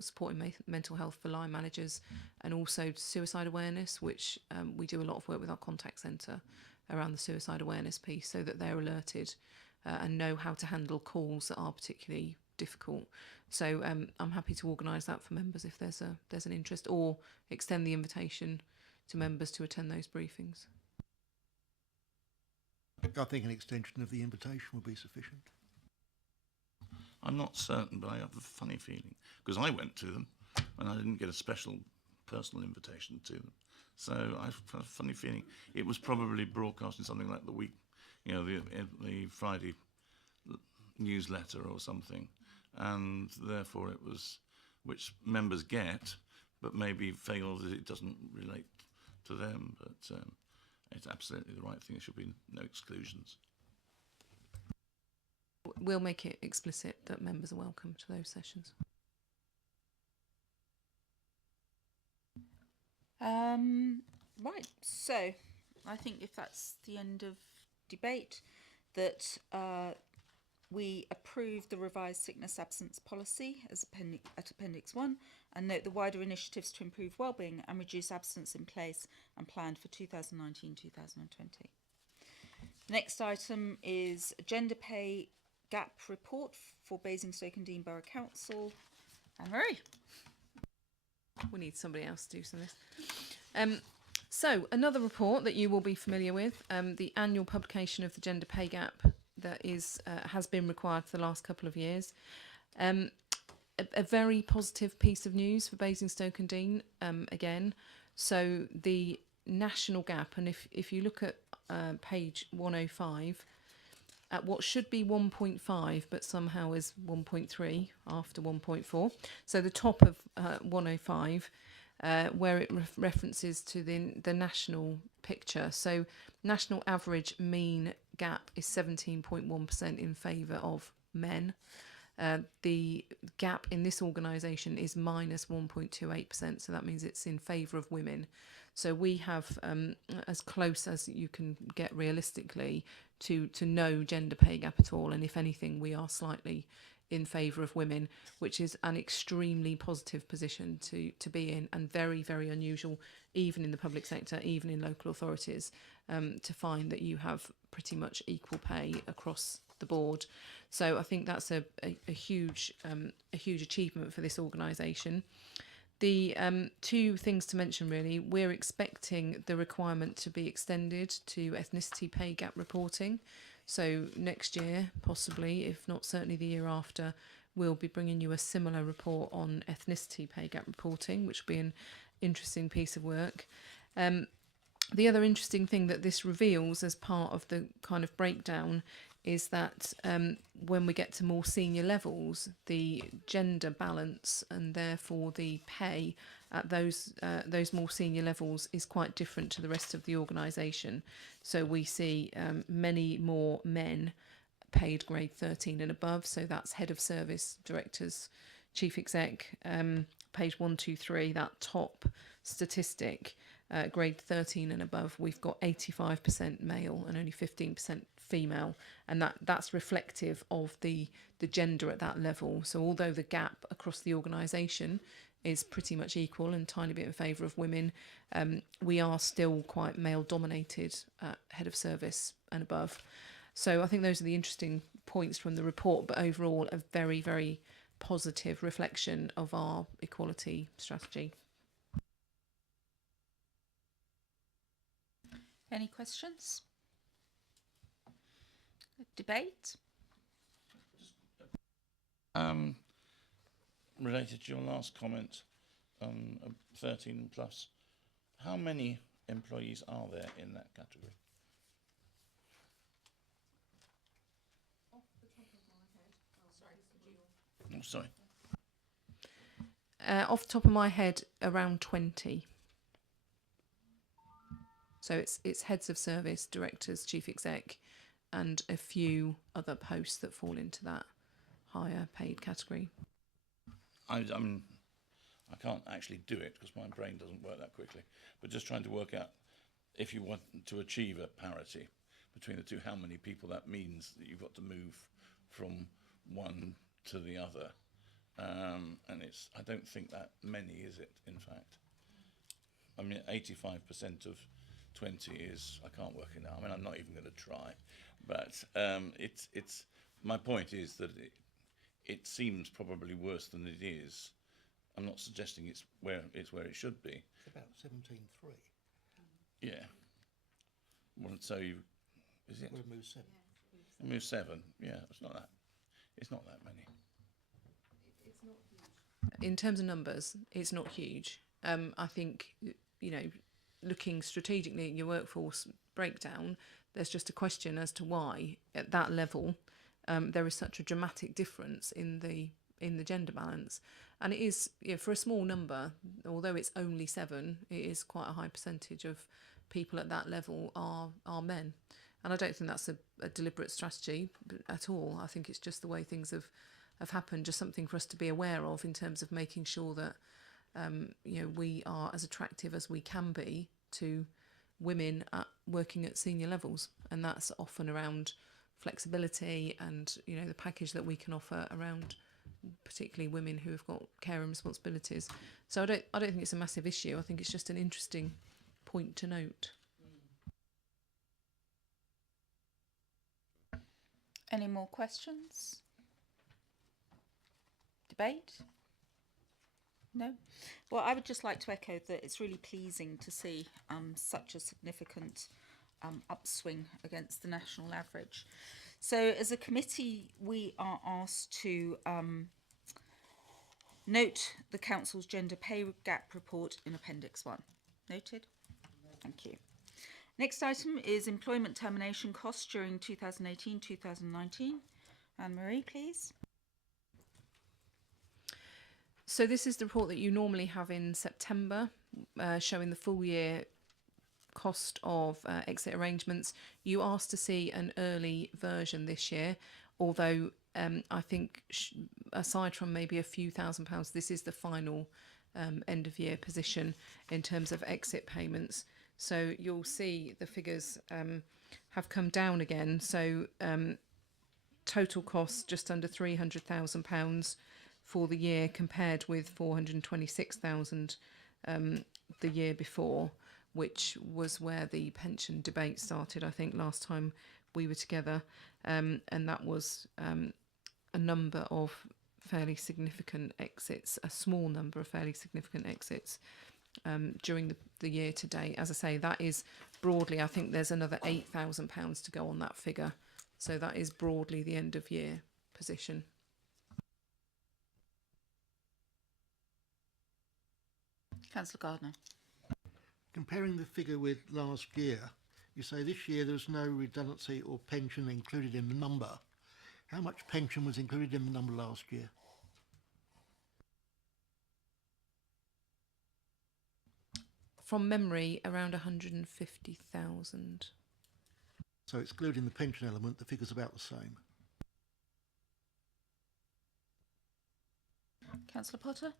supporting mental health for line managers, and also suicide awareness, which we do a lot of work with our contact centre around the suicide awareness piece, so that they're alerted and know how to handle calls that are particularly difficult. So I'm happy to organise that for members if there's an interest, or extend the invitation to members to attend those briefings. I think an extension of the invitation would be sufficient. I'm not certain, but I have a funny feeling, because I went to them and I didn't get a special personal invitation to them. So I have a funny feeling it was probably broadcast in something like the week, the Friday newsletter or something, and therefore it was, which members get, but maybe fails as it doesn't relate to them. But it's absolutely the right thing. There should be no exclusions. We'll make it explicit that members are welcome to those sessions. Right, so I think if that's the end of debate, that we approve the revised sickness absence policy as at Appendix 1, and note the wider initiatives to improve wellbeing and reduce absence in place and planned for 2019-2020. The next item is gender pay gap report for Basingstoke and Dean Borough Council. Anne-Marie. We need somebody else to do some of this. So another report that you will be familiar with, the annual publication of the gender pay gap that has been required for the last couple of years. A very positive piece of news for Basingstoke and Dean again. So the national gap, and if you look at page 105, at what should be 1.5 but somehow is 1.3 after 1.4. So the top of 105, where it references to the national picture. So national average mean gap is 17.1% in favour of men. The gap in this organisation is minus 1.28%, so that means it's in favour of women. So we have as close as you can get realistically to no gender pay gap at all, and if anything we are slightly in favour of women, which is an extremely positive position to be in, and very, very unusual even in the public sector, even in local authorities, to find that you have pretty much equal pay across the board. So I think that's a huge achievement for this organisation. The two things to mention really, we're expecting the requirement to be extended to ethnicity pay gap reporting. So next year, possibly, if not certainly the year after, we'll be bringing you a similar report on ethnicity pay gap reporting, which will be an interesting piece of work. The other interesting thing that this reveals as part of the kind of breakdown is that when we get to more senior levels, the gender balance and therefore the pay at those more senior levels is quite different to the rest of the organisation. So we see many more men paid grade 13 and above. So that's head of service, directors, chief exec, page 123, that top statistic, grade 13 and above, we've got 85% male and only 15% female, and that's reflective of the gender at that level. So although the gap across the organisation is pretty much equal and tiny bit in favour of women, we are still quite male dominated at head of service and above. So I think those are the interesting points from the report, but overall a very, very positive reflection of our equality strategy. Any questions? Debate? Related to your last comment, 13 plus, how many employees are there in that category? Oh, sorry. Off the top of my head, around 20. So it's heads of service, directors, chief exec, and a few other posts that fall into that higher paid category. I can't actually do it because my brain doesn't work that quickly, but just trying to work out if you want to achieve a parity between the two, how many people that means that you've got to move from one to the other. And I don't think that many, is it, in fact? I mean, 85% of 20 is, I can't work it out. I mean, I'm not even going to try, but it's my point is that it seems probably worse than it is. I'm not suggesting it's where it should be. It's about 17.3. Yeah. Well, so is it? We've moved 7. Move 7. Yeah, it's not that many. It's not huge. In terms of numbers, it's not huge. I think, looking strategically at your workforce breakdown, there's just a question as to why at that level there is such a dramatic difference in the gender balance. And it is, for a small number, although it's only 7, it is quite a high percentage of people at that level are men. And I don't think that's a deliberate strategy at all. I think it's just the way things have happened, just something for us to be aware of in terms of making sure that we are as attractive as we can be to women working at senior levels. And that's often around flexibility and, the package that we can offer around particularly women who have got care and responsibilities. So I don't think it's a massive issue. I think it's just an interesting point to note. Any more questions? Debate? No? Well, I would just like to echo that it's really pleasing to see such a significant upswing against the national average. So as a committee, we are asked to note the Council's Gender Pay Gap Report in Appendix 1. Noted? Thank you. Next item is employment termination costs during 2018-2019. Anne-Marie, please. So this is the report that you normally have in September, showing the full year cost of exit arrangements. You asked to see an early version this year, although I think aside from maybe a few £1,000s, this is the final end of year position in terms of exit payments. So you'll see the figures have come down again. So total costs just under £300,000 for the year, compared with 426,000 the year before, which was where the pension debate started, I think, last time we were together. And that was a number of fairly significant exits, a small number of fairly significant exits during the year to date. As I say, that is broadly, I think there's another £8,000 to go on that figure. So that is broadly the end of year position. Councillor Gardner. Comparing the figure with last year, you say this year there was no redundancy or pension included in the number. How much pension was included in the number last year? From memory, around 150,000. So excluding the pension element, the figure's about the same. Councillor Potter?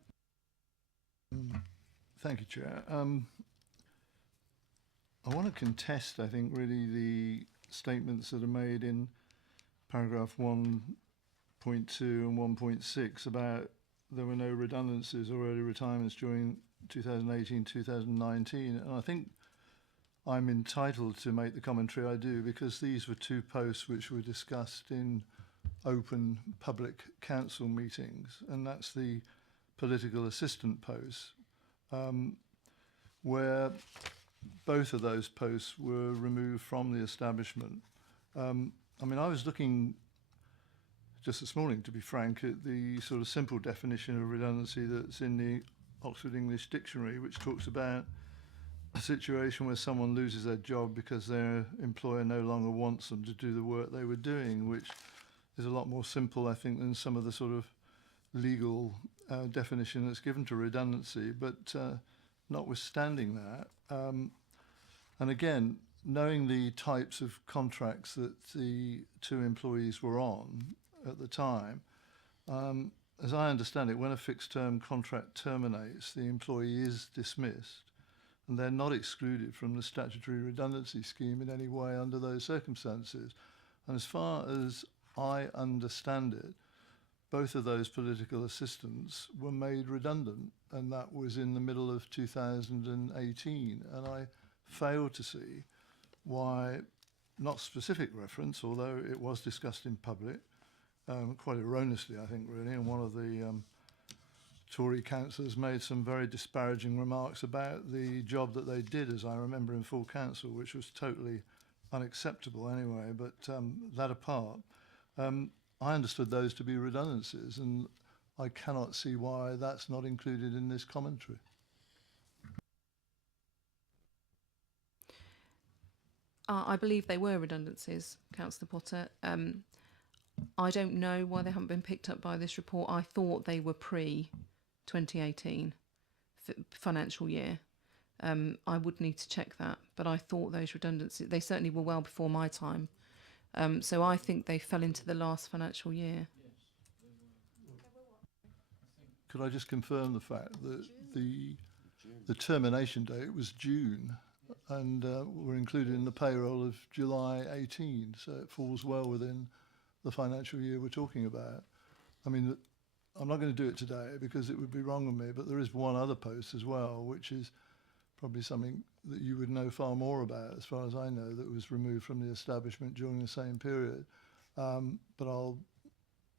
Thank you, Chair. I want to contest, I think, really the statements that are made in paragraph 1.2 and 1.6 about there were no redundancies or early retirements during 2018-2019. And I think I'm entitled to make the commentary I do because these were two posts which were discussed in open public council meetings, and that's the political assistant post, where both of those posts were removed from the establishment. I mean, I was looking just this morning, to be frank, at the sort of simple definition of redundancy that's in the Oxford English Dictionary, which talks about a situation where someone loses their job because their employer no longer wants them to do the work they were doing, which is a lot more simple, I think, than some of the sort of legal definition that's given to redundancy. But notwithstanding that, and again, knowing the types of contracts that the two employees were on at the time, as I understand it, when a fixed term contract terminates, the employee is dismissed and they're not excluded from the statutory redundancy scheme in any way under those circumstances. And as far as I understand it, both of those political assistants were made redundant, and that was in the middle of 2018. And I fail to see why, not specific reference, although it was discussed in public, quite erroneously, I think, really, and one of the Tory councillors made some very disparaging remarks about the job that they did, as I remember, in full council, which was totally unacceptable anyway. But that apart, I understood those to be redundancies, and I cannot see why that's not included in this commentary. I believe they were redundancies, Councillor Potter. I don't know why they haven't been picked up by this report. I thought they were pre-2018 financial year. I would need to check that, but I thought those redundancies, they certainly were well before my time. So I think they fell into the last financial year. Could I just confirm the fact that the termination date was June and were included in the payroll of July 18, so it falls well within the financial year we're talking about. I mean, I'm not going to do it today because it would be wrong of me, but there is one other post as well, which is probably something that you would know far more about, as far as I know, that was removed from the establishment during the same period. But I'll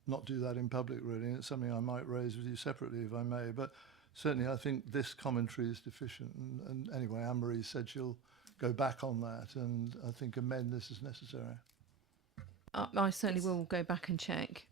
not do that in public, really. It's something I might raise with you separately, if I may. But certainly I think this commentary is deficient. And anyway, Anne-Marie said she'll go back on that and I think amend this as necessary. I certainly will go back and check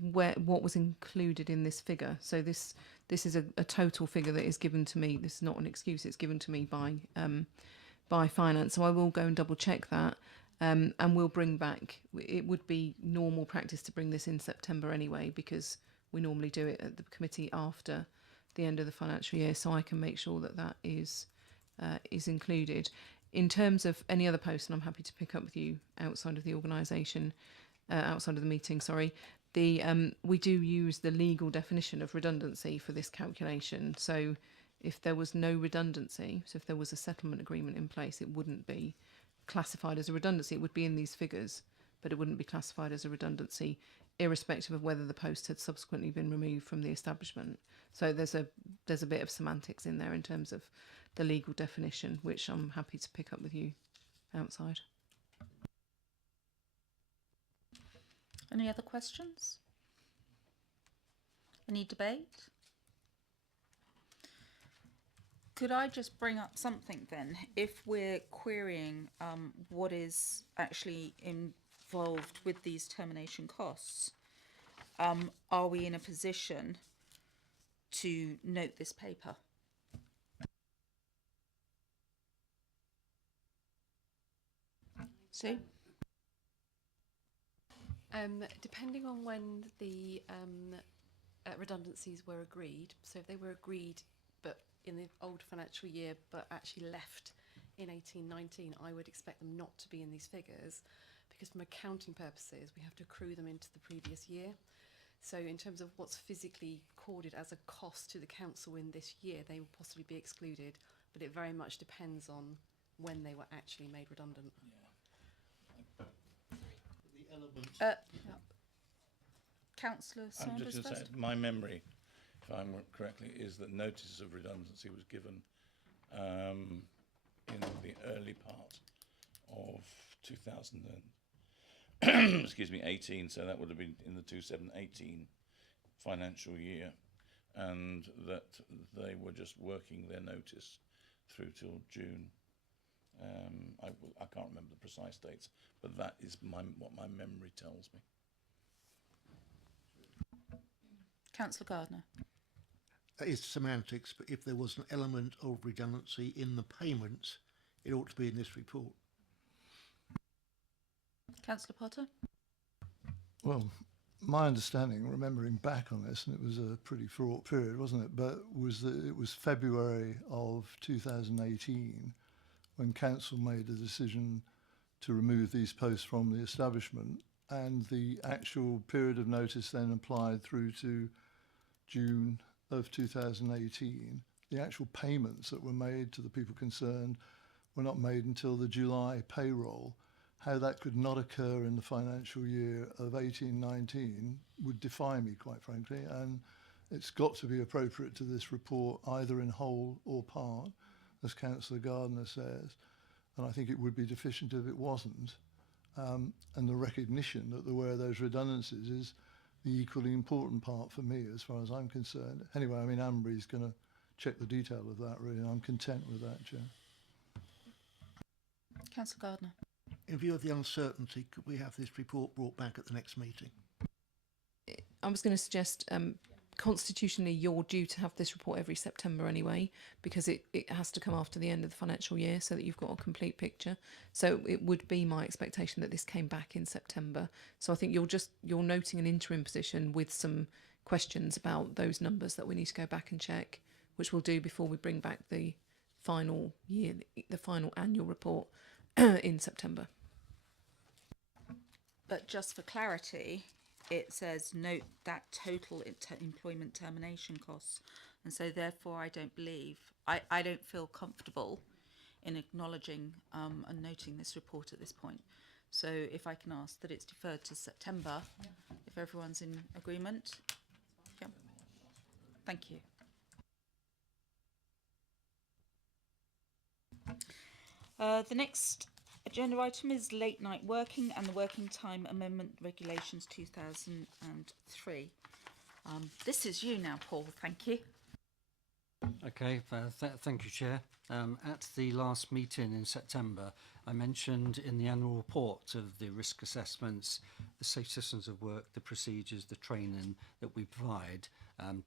what was included in this figure. So this is a total figure that is given to me. This is not an excuse. It's given to me by finance. So I will go and double check that, and we'll bring back. It would be normal practice to bring this in September anyway, because we normally do it at the committee after the end of the financial year. So I can make sure that that is included. In terms of any other posts, and I'm happy to pick up with you outside of the organisation, outside of the meeting, sorry, we do use the legal definition of redundancy for this calculation. So if there was no redundancy, so if there was a settlement agreement in place, it wouldn't be classified as a redundancy. It would be in these figures, but it wouldn't be classified as a redundancy, irrespective of whether the post had subsequently been removed from the establishment. So there's a bit of semantics in there in terms of the legal definition, which I'm happy to pick up with you outside. Any other questions? Any debate? Could I just bring up something then? If we're querying what is actually involved with these termination costs, are we in a position to note this paper? Sue? Depending on when the redundancies were agreed, so if they were agreed but in the old financial year but actually left in 18-19, I would expect them not to be in these figures, because from accounting purposes we have to accrue them into the previous year. So in terms of what's physically recorded as a cost to the council in this year, they will possibly be excluded, but it very much depends on when they were actually made redundant. The elements. Councillor I'm Saunders just going to first. say, my memory, if I remember correctly, is that notice of redundancy was given in the early part of 2000 and, excuse me, 18. So that would have been in the 27-18 financial year, and that they were just working their notice through till June. I can't remember the precise dates, but that is what my memory tells me. Councillor Gardner. That is semantics, but if there was an element of redundancy in the payments, it ought to be in this report. Councillor Potter. Well, my understanding, remembering back on this, and it was a pretty fraught period, wasn't it? But was that it was February of 2018 when council made the decision to remove these posts from the establishment, and the actual period of notice then applied through to June of 2018. The actual payments that were made to the people concerned were not made until the July payroll. How that could not occur in the financial year of 18-19 would defy me, quite frankly, and it's got to be appropriate to this report, either in whole or part, as Councillor Gardner says, and I think it would be deficient if it wasn't. And the recognition that there were those redundancies is the equally important part for me, as far as I'm concerned. Anyway, I mean, Amber's going to check the detail of that, really, and I'm content with that, Chair. Councillor Gardner. In view of the uncertainty, could we have this report brought back at the next meeting? I was going to suggest constitutionally you're due to have this report every September anyway, because it has to come after the end of the financial year so that you've got a complete picture. So it would be my expectation that this came back in September. So I think you're noting an interim position with some questions about those numbers that we need to go back and check, which we'll do before we bring back the final annual report in September. But just for clarity, it says note that total employment termination costs, and so therefore I don't feel comfortable in acknowledging and noting this report at this point. So if I can ask that it's deferred to September, if everyone's in agreement. Yeah. Thank you. The next agenda item is late night working and the Working Time Amendment Regulations 2003. This is you now, Paul. Thank you. Okay, thank you, Chair. At the last meeting in September, I mentioned in the annual report of the risk assessments, the safe systems of work, the procedures, the training that we provide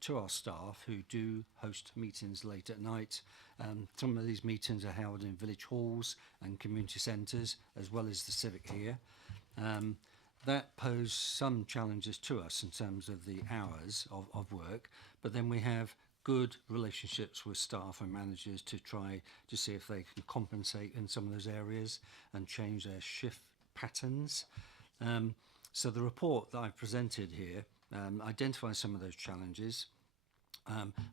to our staff who do host meetings late at night. Some of these meetings are held in village halls and community centres, as well as the civic here. That posed some challenges to us in terms of the hours of work, but then we have good relationships with staff and managers to try to see if they can compensate in some of those areas and change their shift patterns. So the report that I've presented here identifies some of those challenges.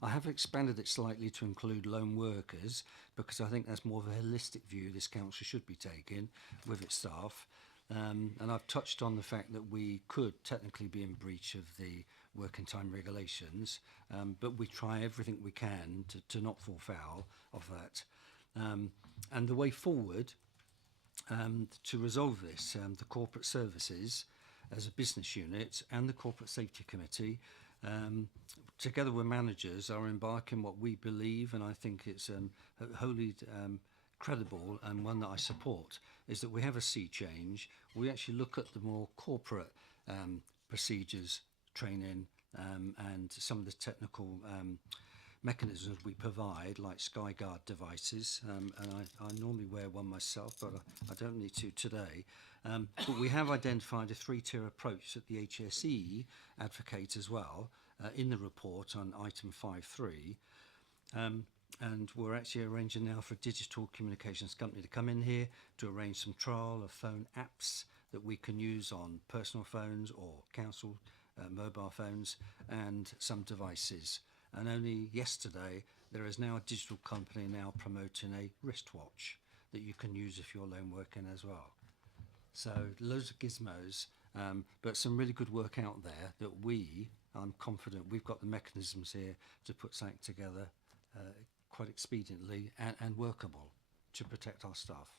I have expanded it slightly to include lone workers because I think that's more of a holistic view this council should be taking with its staff. And I've touched on the fact that we could technically be in breach of the working time regulations, but we try everything we can to not fall foul of that. And the way forward to resolve this, the corporate services as a business unit and the corporate safety committee, together with managers, are embarking what we believe, and I think it's wholly credible and one that I support, is that we have a sea change. We actually look at the more corporate procedures, training, and some of the technical mechanisms we provide, like SkyGuard devices, and I normally wear one myself, but I don't need to today. But we have identified a 3-tier approach that the HSE advocates as well in the report on item 5.3. And we're actually arranging now for a digital communications company to come in here to arrange some trial of phone apps that we can use on personal phones or council mobile phones and some devices. And only yesterday, there is now a digital company now promoting a wristwatch that you can use if you're alone working as well. So loads of gizmos, but some really good work out there that I'm confident we've got the mechanisms here to put something together quite expediently and workable to protect our staff.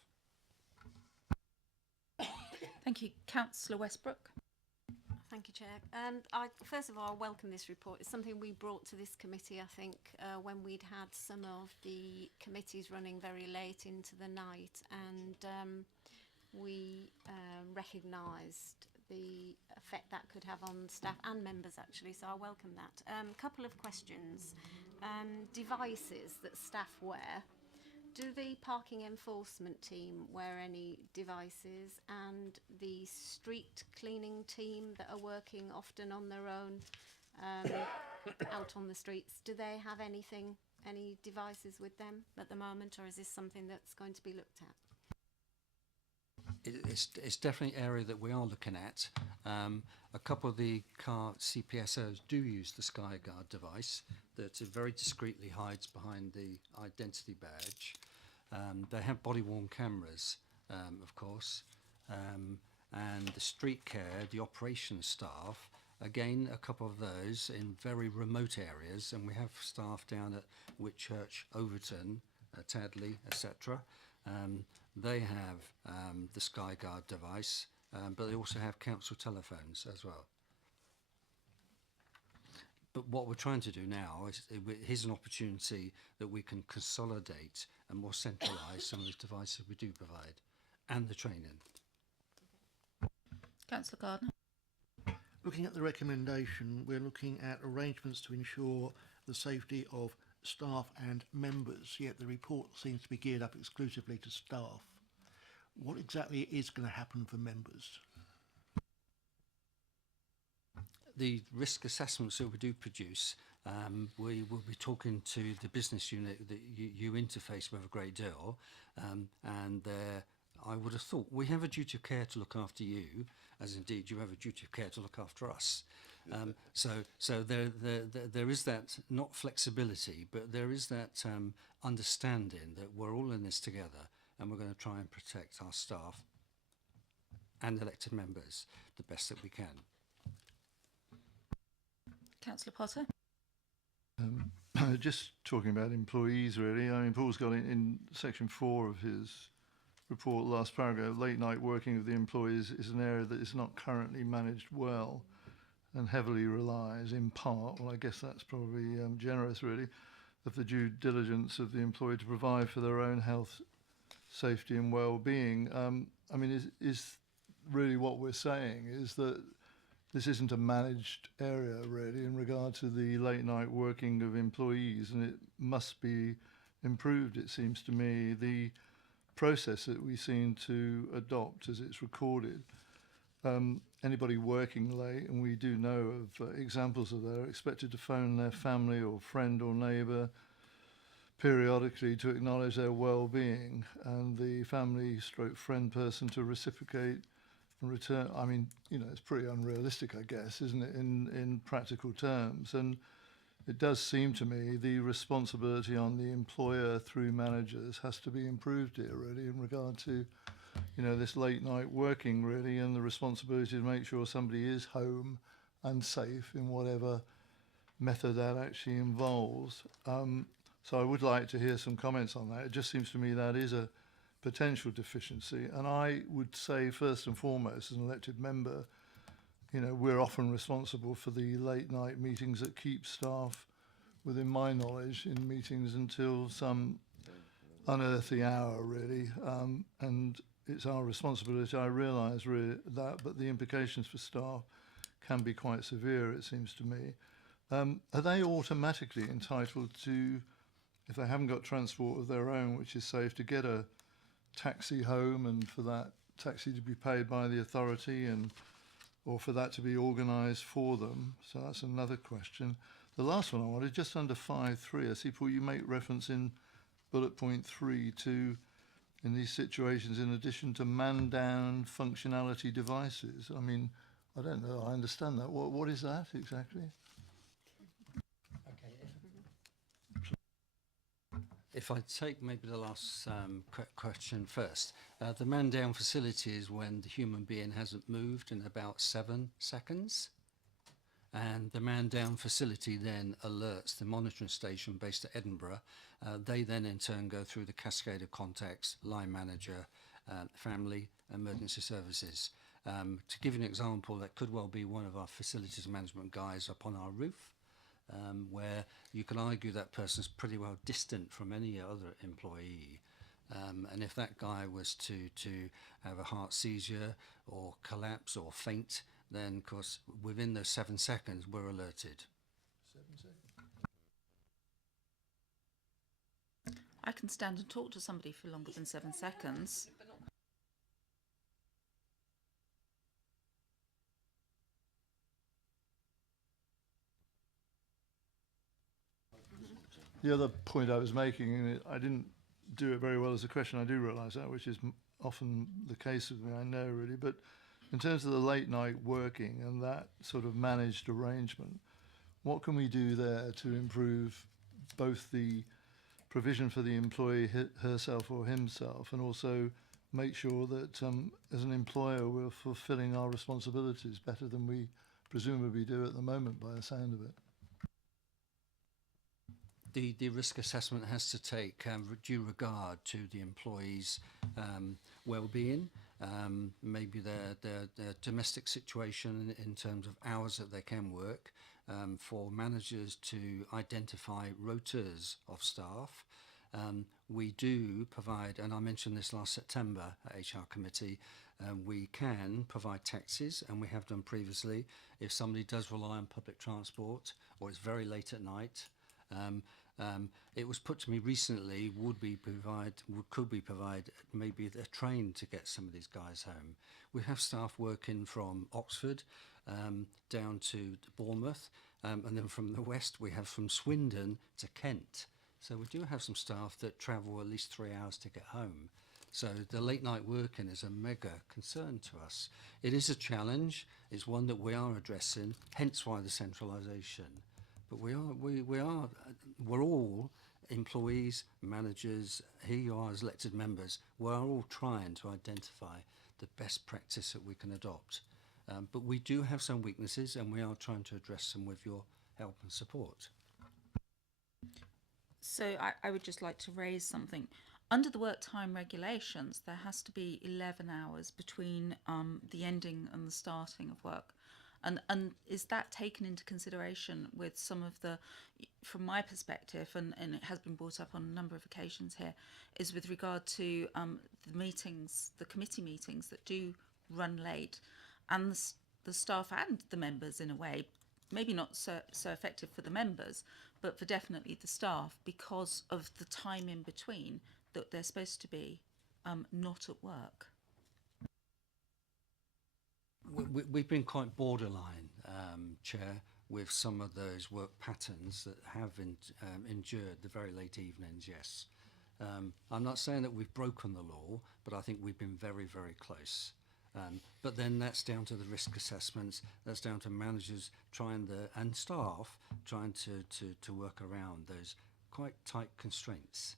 Thank you. Councillor Westbrook. Thank you, Chair. First of all, I welcome this report. It's something we brought to this committee, I think, when we'd had some of the committees running very late into the night, and we recognised the effect that could have on staff and members, actually, so I welcome that. Couple of questions. Devices that staff wear. Do the parking enforcement team wear any devices, and the street cleaning team that are working often on their own out on the streets, do they have any devices with them at the moment, or is this something that's going to be looked at? It's definitely an area that we are looking at. A couple of the car CPSOs do use the SkyGuard device that very discreetly hides behind the identity badge. They have body-worn cameras, of course, and the street care, the operations staff, again, a couple of those in very remote areas, and we have staff down at Whitchurch, Overton, Tadley, etc. They have the SkyGuard device, but they also have council telephones as well. But what we're trying to do now is, here's an opportunity that we can consolidate and more centralise some of the devices we do provide, and the training. Councillor Gardner. Looking at the recommendation, we're looking at arrangements to ensure the safety of staff and members, yet the report seems to be geared up exclusively to staff. What exactly is going to happen for members? The risk assessments that we do produce, we will be talking to the business unit that you interface with a great deal, and I would have thought we have a duty of care to look after you, as indeed you have a duty of care to look after us. So there is that, not flexibility, but there is that understanding that we're all in this together, and we're going to try and protect our staff and elected members the best that we can. Councillor Potter. Just talking about employees, really. I mean, Paul's got it in section 4 of his report, last paragraph. Late night working of the employees is an area that is not currently managed well and heavily relies, in part, well, I guess that's probably generous, really, of the due diligence of the employee to provide for their own health, safety and well-being. I mean, is really what we're saying is that this isn't a managed area, really, in regard to the late night working of employees, and it must be improved, it seems to me. The process that we seem to adopt as it's recorded, anybody working late, and we do know of examples of that, are expected to phone their family or friend or neighbour periodically to acknowledge their well-being, and the family stroke friend person to reciprocate and return. I mean, you know, it's pretty unrealistic, I guess, isn't it, in practical terms? And it does seem to me the responsibility on the employer through managers has to be improved here, really, in regard to, you know, this late night working, really, and the responsibility to make sure somebody is home and safe in whatever method that actually involves. So I would like to hear some comments on that. It just seems to me that is a potential deficiency, and I would say first and foremost, as an elected member, you know, we're often responsible for the late night meetings that keep staff, within my knowledge, in meetings until some unearthly hour, really, and it's our responsibility. I realise really that, but the implications for staff can be quite severe, it seems to me. are they automatically entitled to, if they haven't got transport of their own, which is safe, to get a taxi home and for that taxi to be paid by the authority and or for that to be organised for them? So that's another question. The last one I wanted, just under 5.3, I see, Paul, you make reference in bullet point 3 to, in these situations, in addition to man-down functionality devices. I mean, I don't know, I understand that. What is that exactly? If I take maybe the last question first, the man-down facility is when the human being hasn't moved in about 7 seconds. And the man-down facility then alerts the monitoring station based at Edinburgh. They then in turn go through the cascade of contacts, line manager, family, emergency services. To give you an example, that could well be one of our facilities management guys up on our roof, where you can argue that person's pretty well distant from any other employee. And if that guy was to have a heart seizure or collapse or faint, then of course within those 7 seconds we're alerted. 7 seconds. I can stand and talk to somebody for longer than 7 seconds. The other point I was making, and I didn't do it very well as a question, I do realise that, which is often the case with me, I know really, but in terms of the late night working and that sort of managed arrangement, what can we do there to improve both the provision for the employee herself or himself, and also make sure that as an employer we're fulfilling our responsibilities better than we presumably do at the moment by the sound of it? The risk assessment has to take due regard to the employee's well-being, maybe their domestic situation in terms of hours that they can work, for managers to identify rotas of staff. We do provide, and I mentioned this last September at HR committee, we can provide taxis, and we have done previously, if somebody does rely on public transport or it's very late at night. It was put to me recently, could we provide maybe a train to get some of these guys home? We have staff working from Oxford down to Bournemouth, and then from the west we have from Swindon to Kent. So we do have some staff that travel at least 3 hours to get home. So the late night working is a mega concern to us. It is a challenge, it's one that we are addressing, hence why the centralisation. But we're all employees, managers, here you are as elected members, we're all trying to identify the best practice that we can adopt. But we do have some weaknesses, and we are trying to address them with your help and support. So I would just like to raise something. Under the work time regulations, there has to be 11 hours between the ending and the starting of work. And is that taken into consideration with some of the, from my perspective, and it has been brought up on a number of occasions here, is with regard to the meetings, the committee meetings that do run late, and the staff and the members in a way, maybe not so effective for the members, but for definitely the staff, because of the time in between that they're supposed to be not at work. We've been quite borderline, Chair, with some of those work patterns that have endured the very late evenings, yes. I'm not saying that we've broken the law, but I think we've been very, very close. But then that's down to the risk assessments, that's down to managers and staff trying to work around those quite tight constraints.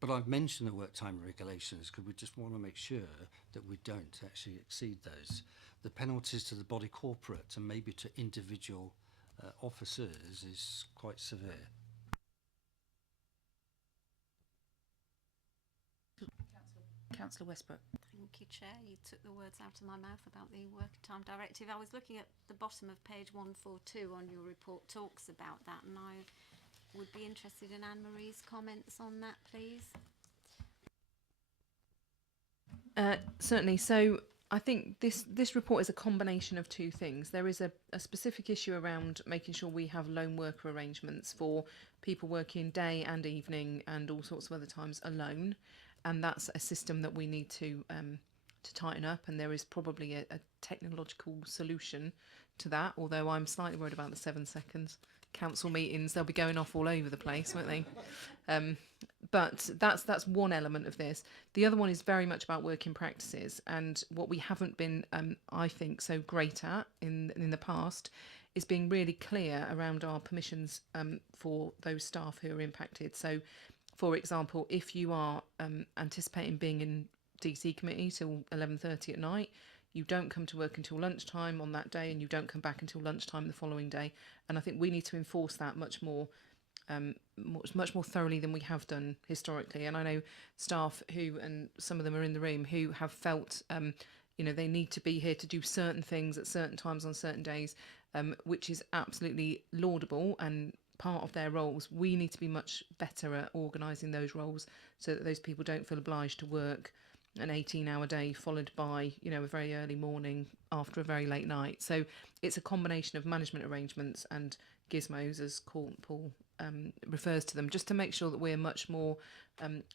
But I've mentioned the work time regulations because we just want to make sure that we don't actually exceed those. The penalties to the body corporate and maybe to individual officers is quite severe. Councillor Westbrook. Thank you, Chair. You took the words out of my mouth about the work time directive. I was looking at the bottom of page 142 on your report, talks about that, and I would be interested in Anne-Marie's comments on that, please. Certainly. So I think this report is a combination of two things. There is a specific issue around making sure we have lone worker arrangements for people working day and evening and all sorts of other times alone, and that's a system that we need to tighten up. And there is probably a technological solution to that. Although I'm slightly worried about the 7 seconds. Council meetings, they'll be going off all over the place, won't they? But that's one element of this. The other one is very much about working practices, and what we haven't been, I think, so great at in the past is being really clear around our permissions for those staff who are impacted. So, for example, if you are anticipating being in DC committee till 11:30 at night, you don't come to work until lunchtime on that day, and you don't come back until lunchtime the following day. And I think we need to enforce that much more thoroughly than we have done historically. And I know staff who, and some of them are in the room, who have felt, they need to be here to do certain things at certain times on certain days, which is absolutely laudable and part of their roles. We need to be much better at organising those roles so that those people don't feel obliged to work an 18-hour day followed by, a very early morning after a very late night. So it's a combination of management arrangements and gizmos, as Paul refers to them, just to make sure that we're much more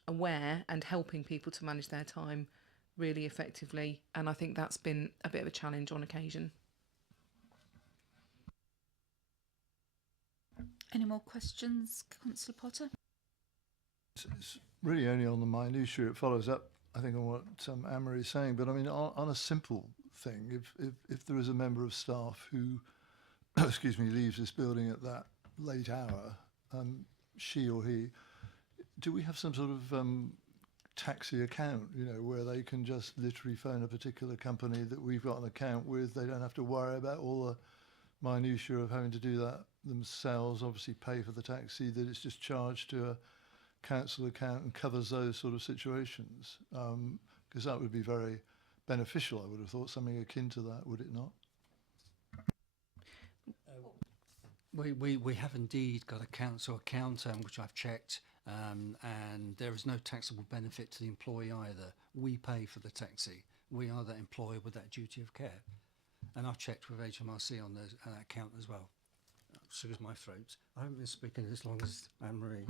aware and helping people to manage their time really effectively. And I think that's been a bit of a challenge on occasion. Any more questions, Councillor Potter? It's really only on the minutiae. It follows up, I think, on what Anne-Marie is saying. But I mean, on a simple thing, if there is a member of staff who, excuse me, leaves this building at that late hour, she or he, do we have some sort of taxi account, where they can just literally phone a particular company that we've got an account with? They don't have to worry about all the minutiae of having to do that themselves, obviously pay for the taxi, that it's just charged to a council account and covers those sort of situations, because that would be very beneficial, I would have thought, something akin to that, would it not? We have indeed got a council account, which I've checked, and there is no taxable benefit to the employee either. We pay for the taxi. We are that employer with that duty of care. And I've checked with HMRC on that account as well. Sugar's my throat. I haven't been speaking as long as Anne-Marie.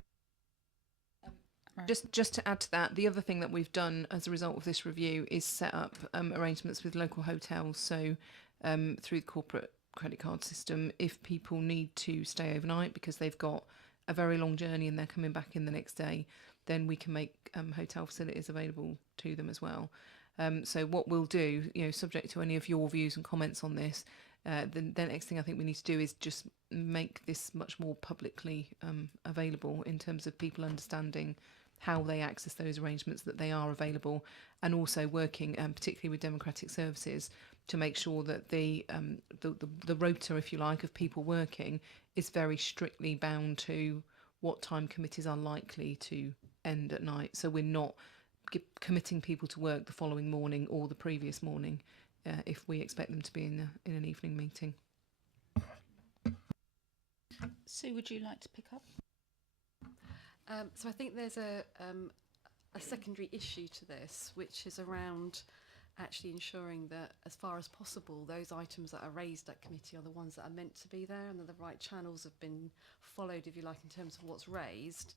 Just to add to that, the other thing that we've done as a result of this review is set up arrangements with local hotels. So through the corporate credit card system, if people need to stay overnight because they've got a very long journey and they're coming back in the next day, then we can make hotel facilities available to them as well. So what we'll do, subject to any of your views and comments on this, the next thing I think we need to do is just make this much more publicly available in terms of people understanding how they access those arrangements, that they are available, and also working particularly with democratic services to make sure that the rota, if you like, of people working is very strictly bound to what time committees are likely to end at night. So we're not committing people to work the following morning or the previous morning if we expect them to be in an evening meeting. Sue, would you like to pick up? So I think there's a secondary issue to this, which is around actually ensuring that, as far as possible, those items that are raised at committee are the ones that are meant to be there, and that the right channels have been followed, if you like, in terms of what's raised.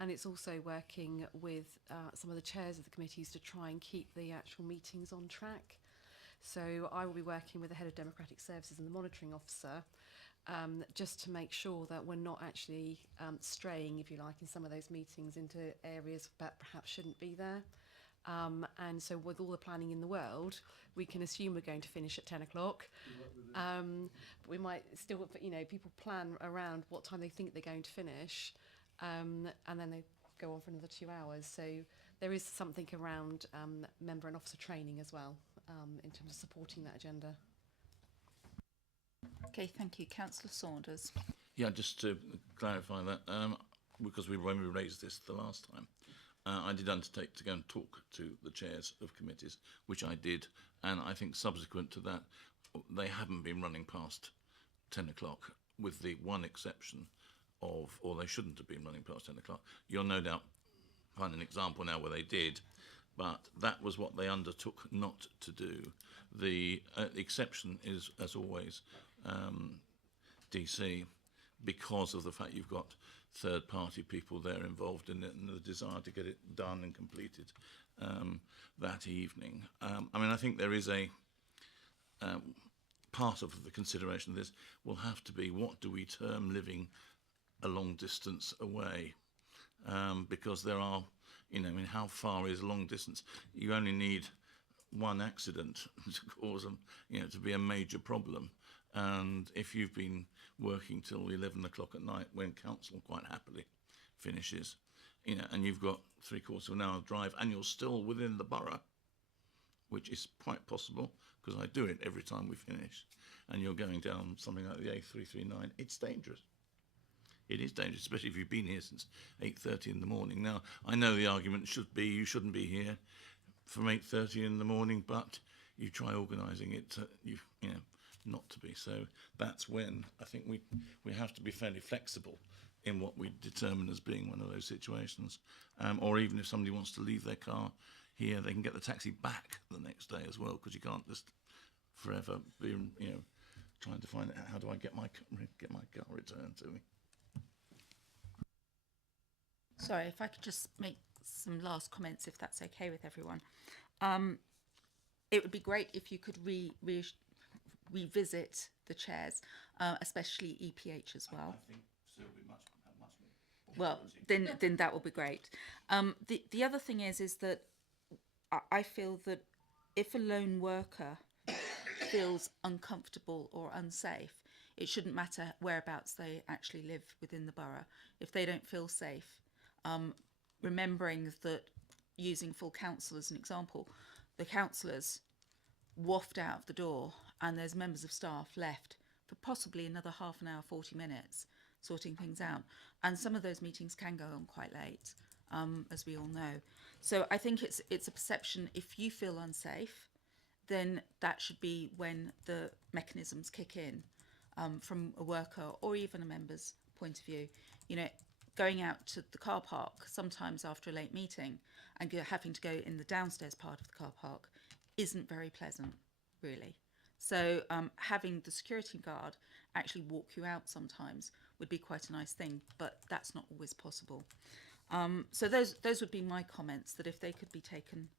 And it's also working with some of the chairs of the committees to try and keep the actual meetings on track. So I will be working with the head of democratic services and the monitoring officer, just to make sure that we're not actually straying, if you like, in some of those meetings into areas that perhaps shouldn't be there. And so with all the planning in the world, we can assume we're going to finish at 10 o'clock. We might still, people plan around what time they think they're going to finish, and then they go on for another 2 hours. So there is something around member and officer training as well, in terms of supporting that agenda. Okay, thank you. Councillor Saunders. Yeah, just to clarify that, because when we raised this the last time, I did undertake to go and talk to the chairs of committees, which I did, and I think subsequent to that, they haven't been running past 10 o'clock, with the one exception of, or they shouldn't have been running past 10 o'clock. You'll no doubt find an example now where they did, but that was what they undertook not to do. The exception is, as always, DC, because of the fact you've got third-party people there involved in it and the desire to get it done and completed that evening. I mean, I think there is a part of the consideration of this will have to be, what do we term living a long distance away? Because there are, I mean, how far is long distance? You only need one accident to cause them, to be a major problem. And if you've been working till 11 o'clock at night when council quite happily finishes, and you've got 3/4 of an hour drive and you're still within the borough, which is quite possible because I do it every time we finish, and you're going down something like the A339, it's dangerous. It is dangerous, especially if you've been here since 8:30 in the morning. Now, I know the argument should be you shouldn't be here from 8:30 in the morning, but you try organising it to, not to be. So that's when I think we have to be fairly flexible in what we determine as being one of those situations. Or even if somebody wants to leave their car here, they can get the taxi back the next day as well, because you can't just forever be, trying to find out how do I get my car returned to me. Sorry, if I could just make some last comments, if that's okay with everyone. It would be great if you could revisit the chairs, especially EPH as well. I think so. Would be much more. Well, then that will be great. The other thing is that I feel that if a lone worker feels uncomfortable or unsafe, it shouldn't matter whereabouts they actually live within the borough. If they don't feel safe, remembering that, using full council as an example, the councillors waft out of the door and there's members of staff left for possibly another half an hour, 40 minutes, sorting things out. And some of those meetings can go on quite late, as we all know. So I think it's a perception. If you feel unsafe, then that should be when the mechanisms kick in, from a worker or even a member's point of view. Going out to the car park sometimes after a late meeting and having to go in the downstairs part of the car park isn't very pleasant, really. So having the security guard actually walk you out sometimes would be quite a nice thing, but that's not always possible. So those would be my comments, that if they could be taken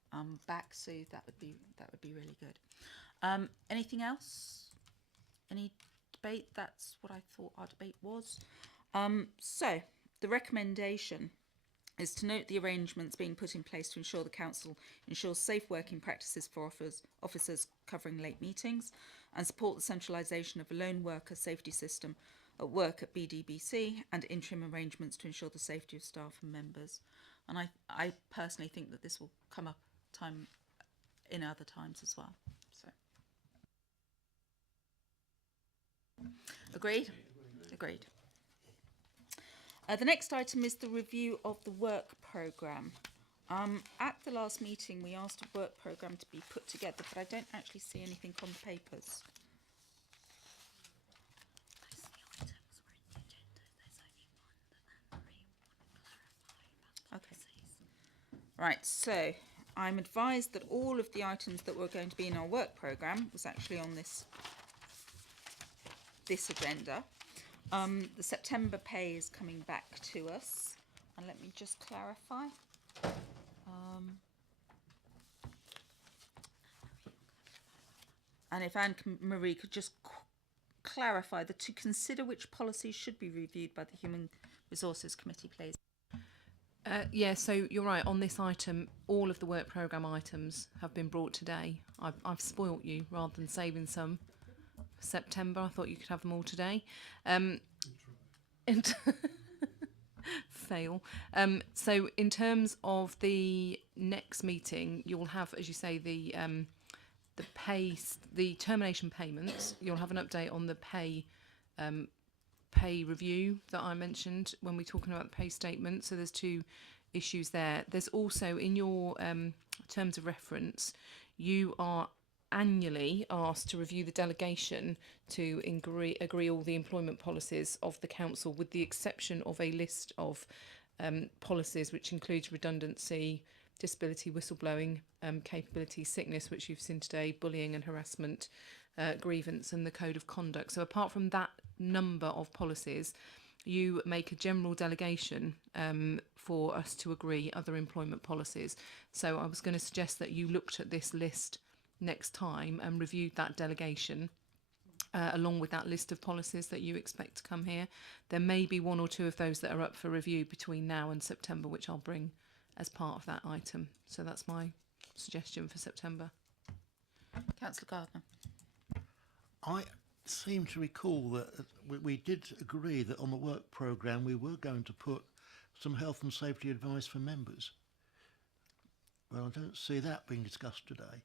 back, Sue, that would be really good. Anything else? Any debate? That's what I thought our debate was. So the recommendation is to note the arrangements being put in place to ensure the council ensures safe working practices for officers covering late meetings, and support the centralisation of a lone worker safety system at work at BDBC, and interim arrangements to ensure the safety of staff and members. And I personally think that this will come up in other times as well. So, agreed? Agreed. The next item is the review of the work programme. At the last meeting, we asked a work programme to be put together, but I don't actually see anything on the papers. Okay. Right, so I'm advised that all of the items that were going to be in our work programme was actually on this agenda. The September pay is coming back to us, and let me just clarify. And if Anne-Marie could just clarify to consider which policies should be reviewed by the Human Resources Committee, please. Yeah, so you're right. On this item, all of the work programme items have been brought today. I've spoilt you rather than saving some for September. I thought you could have them all today. And fail. So in terms of the next meeting, you'll have, as you say, the termination payments. You'll have an update on the pay review that I mentioned when we're talking about the pay statement. So there's two issues there. There's also, in your terms of reference, you are annually asked to review the delegation to agree all the employment policies of the council, with the exception of a list of policies which includes redundancy, disability, whistleblowing, capability, sickness, which you've seen today, bullying and harassment, grievance, and the code of conduct. So apart from that number of policies, you make a general delegation for us to agree other employment policies. So I was going to suggest that you looked at this list next time and reviewed that delegation along with that list of policies that you expect to come here. There may be one or two of those that are up for review between now and September, which I'll bring as part of that item. So that's my suggestion for September. Councillor Gardner. I seem to recall that we did agree that on the work programme we were going to put some health and safety advice for members. Well, I don't see that being discussed today.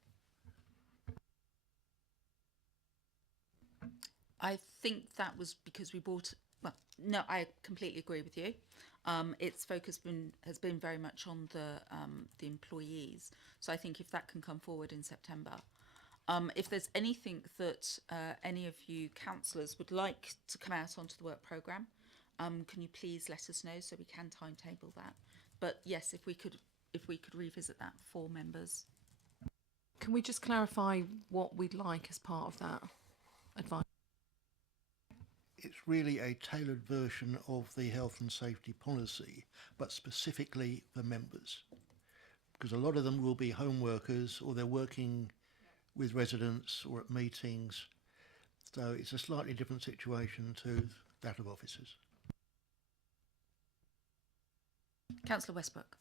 I think that was because we brought. Well, no, I completely agree with you. Its focus has been very much on the employees. So I think if that can come forward in September, if there's anything that any of you councillors would like to come out onto the work programme, can you please let us know so we can timetable that? But yes, if we could revisit that for members. Can we just clarify what we'd like as part of that advice? It's really a tailored version of the health and safety policy, but specifically for members. Because a lot of them will be home workers or they're working with residents or at meetings. So it's a slightly different situation to that of officers. Councillor Westbrook.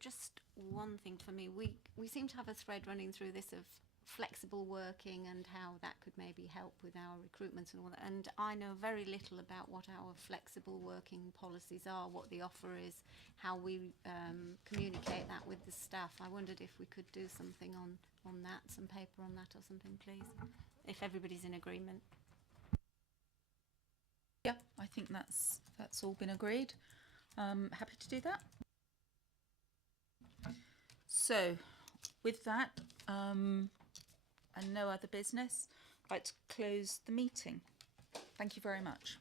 Just one thing for me. We seem to have a thread running through this of flexible working and how that could maybe help with our recruitment and all that. And I know very little about what our flexible working policies are, what the offer is, how we communicate that with the staff. I wondered if we could do something on that, some paper on that or something, please, if everybody's in agreement. Yeah, I think that's all been agreed. Happy to do that. So, with that, and no other business, I'd like to close the meeting. Thank you very much.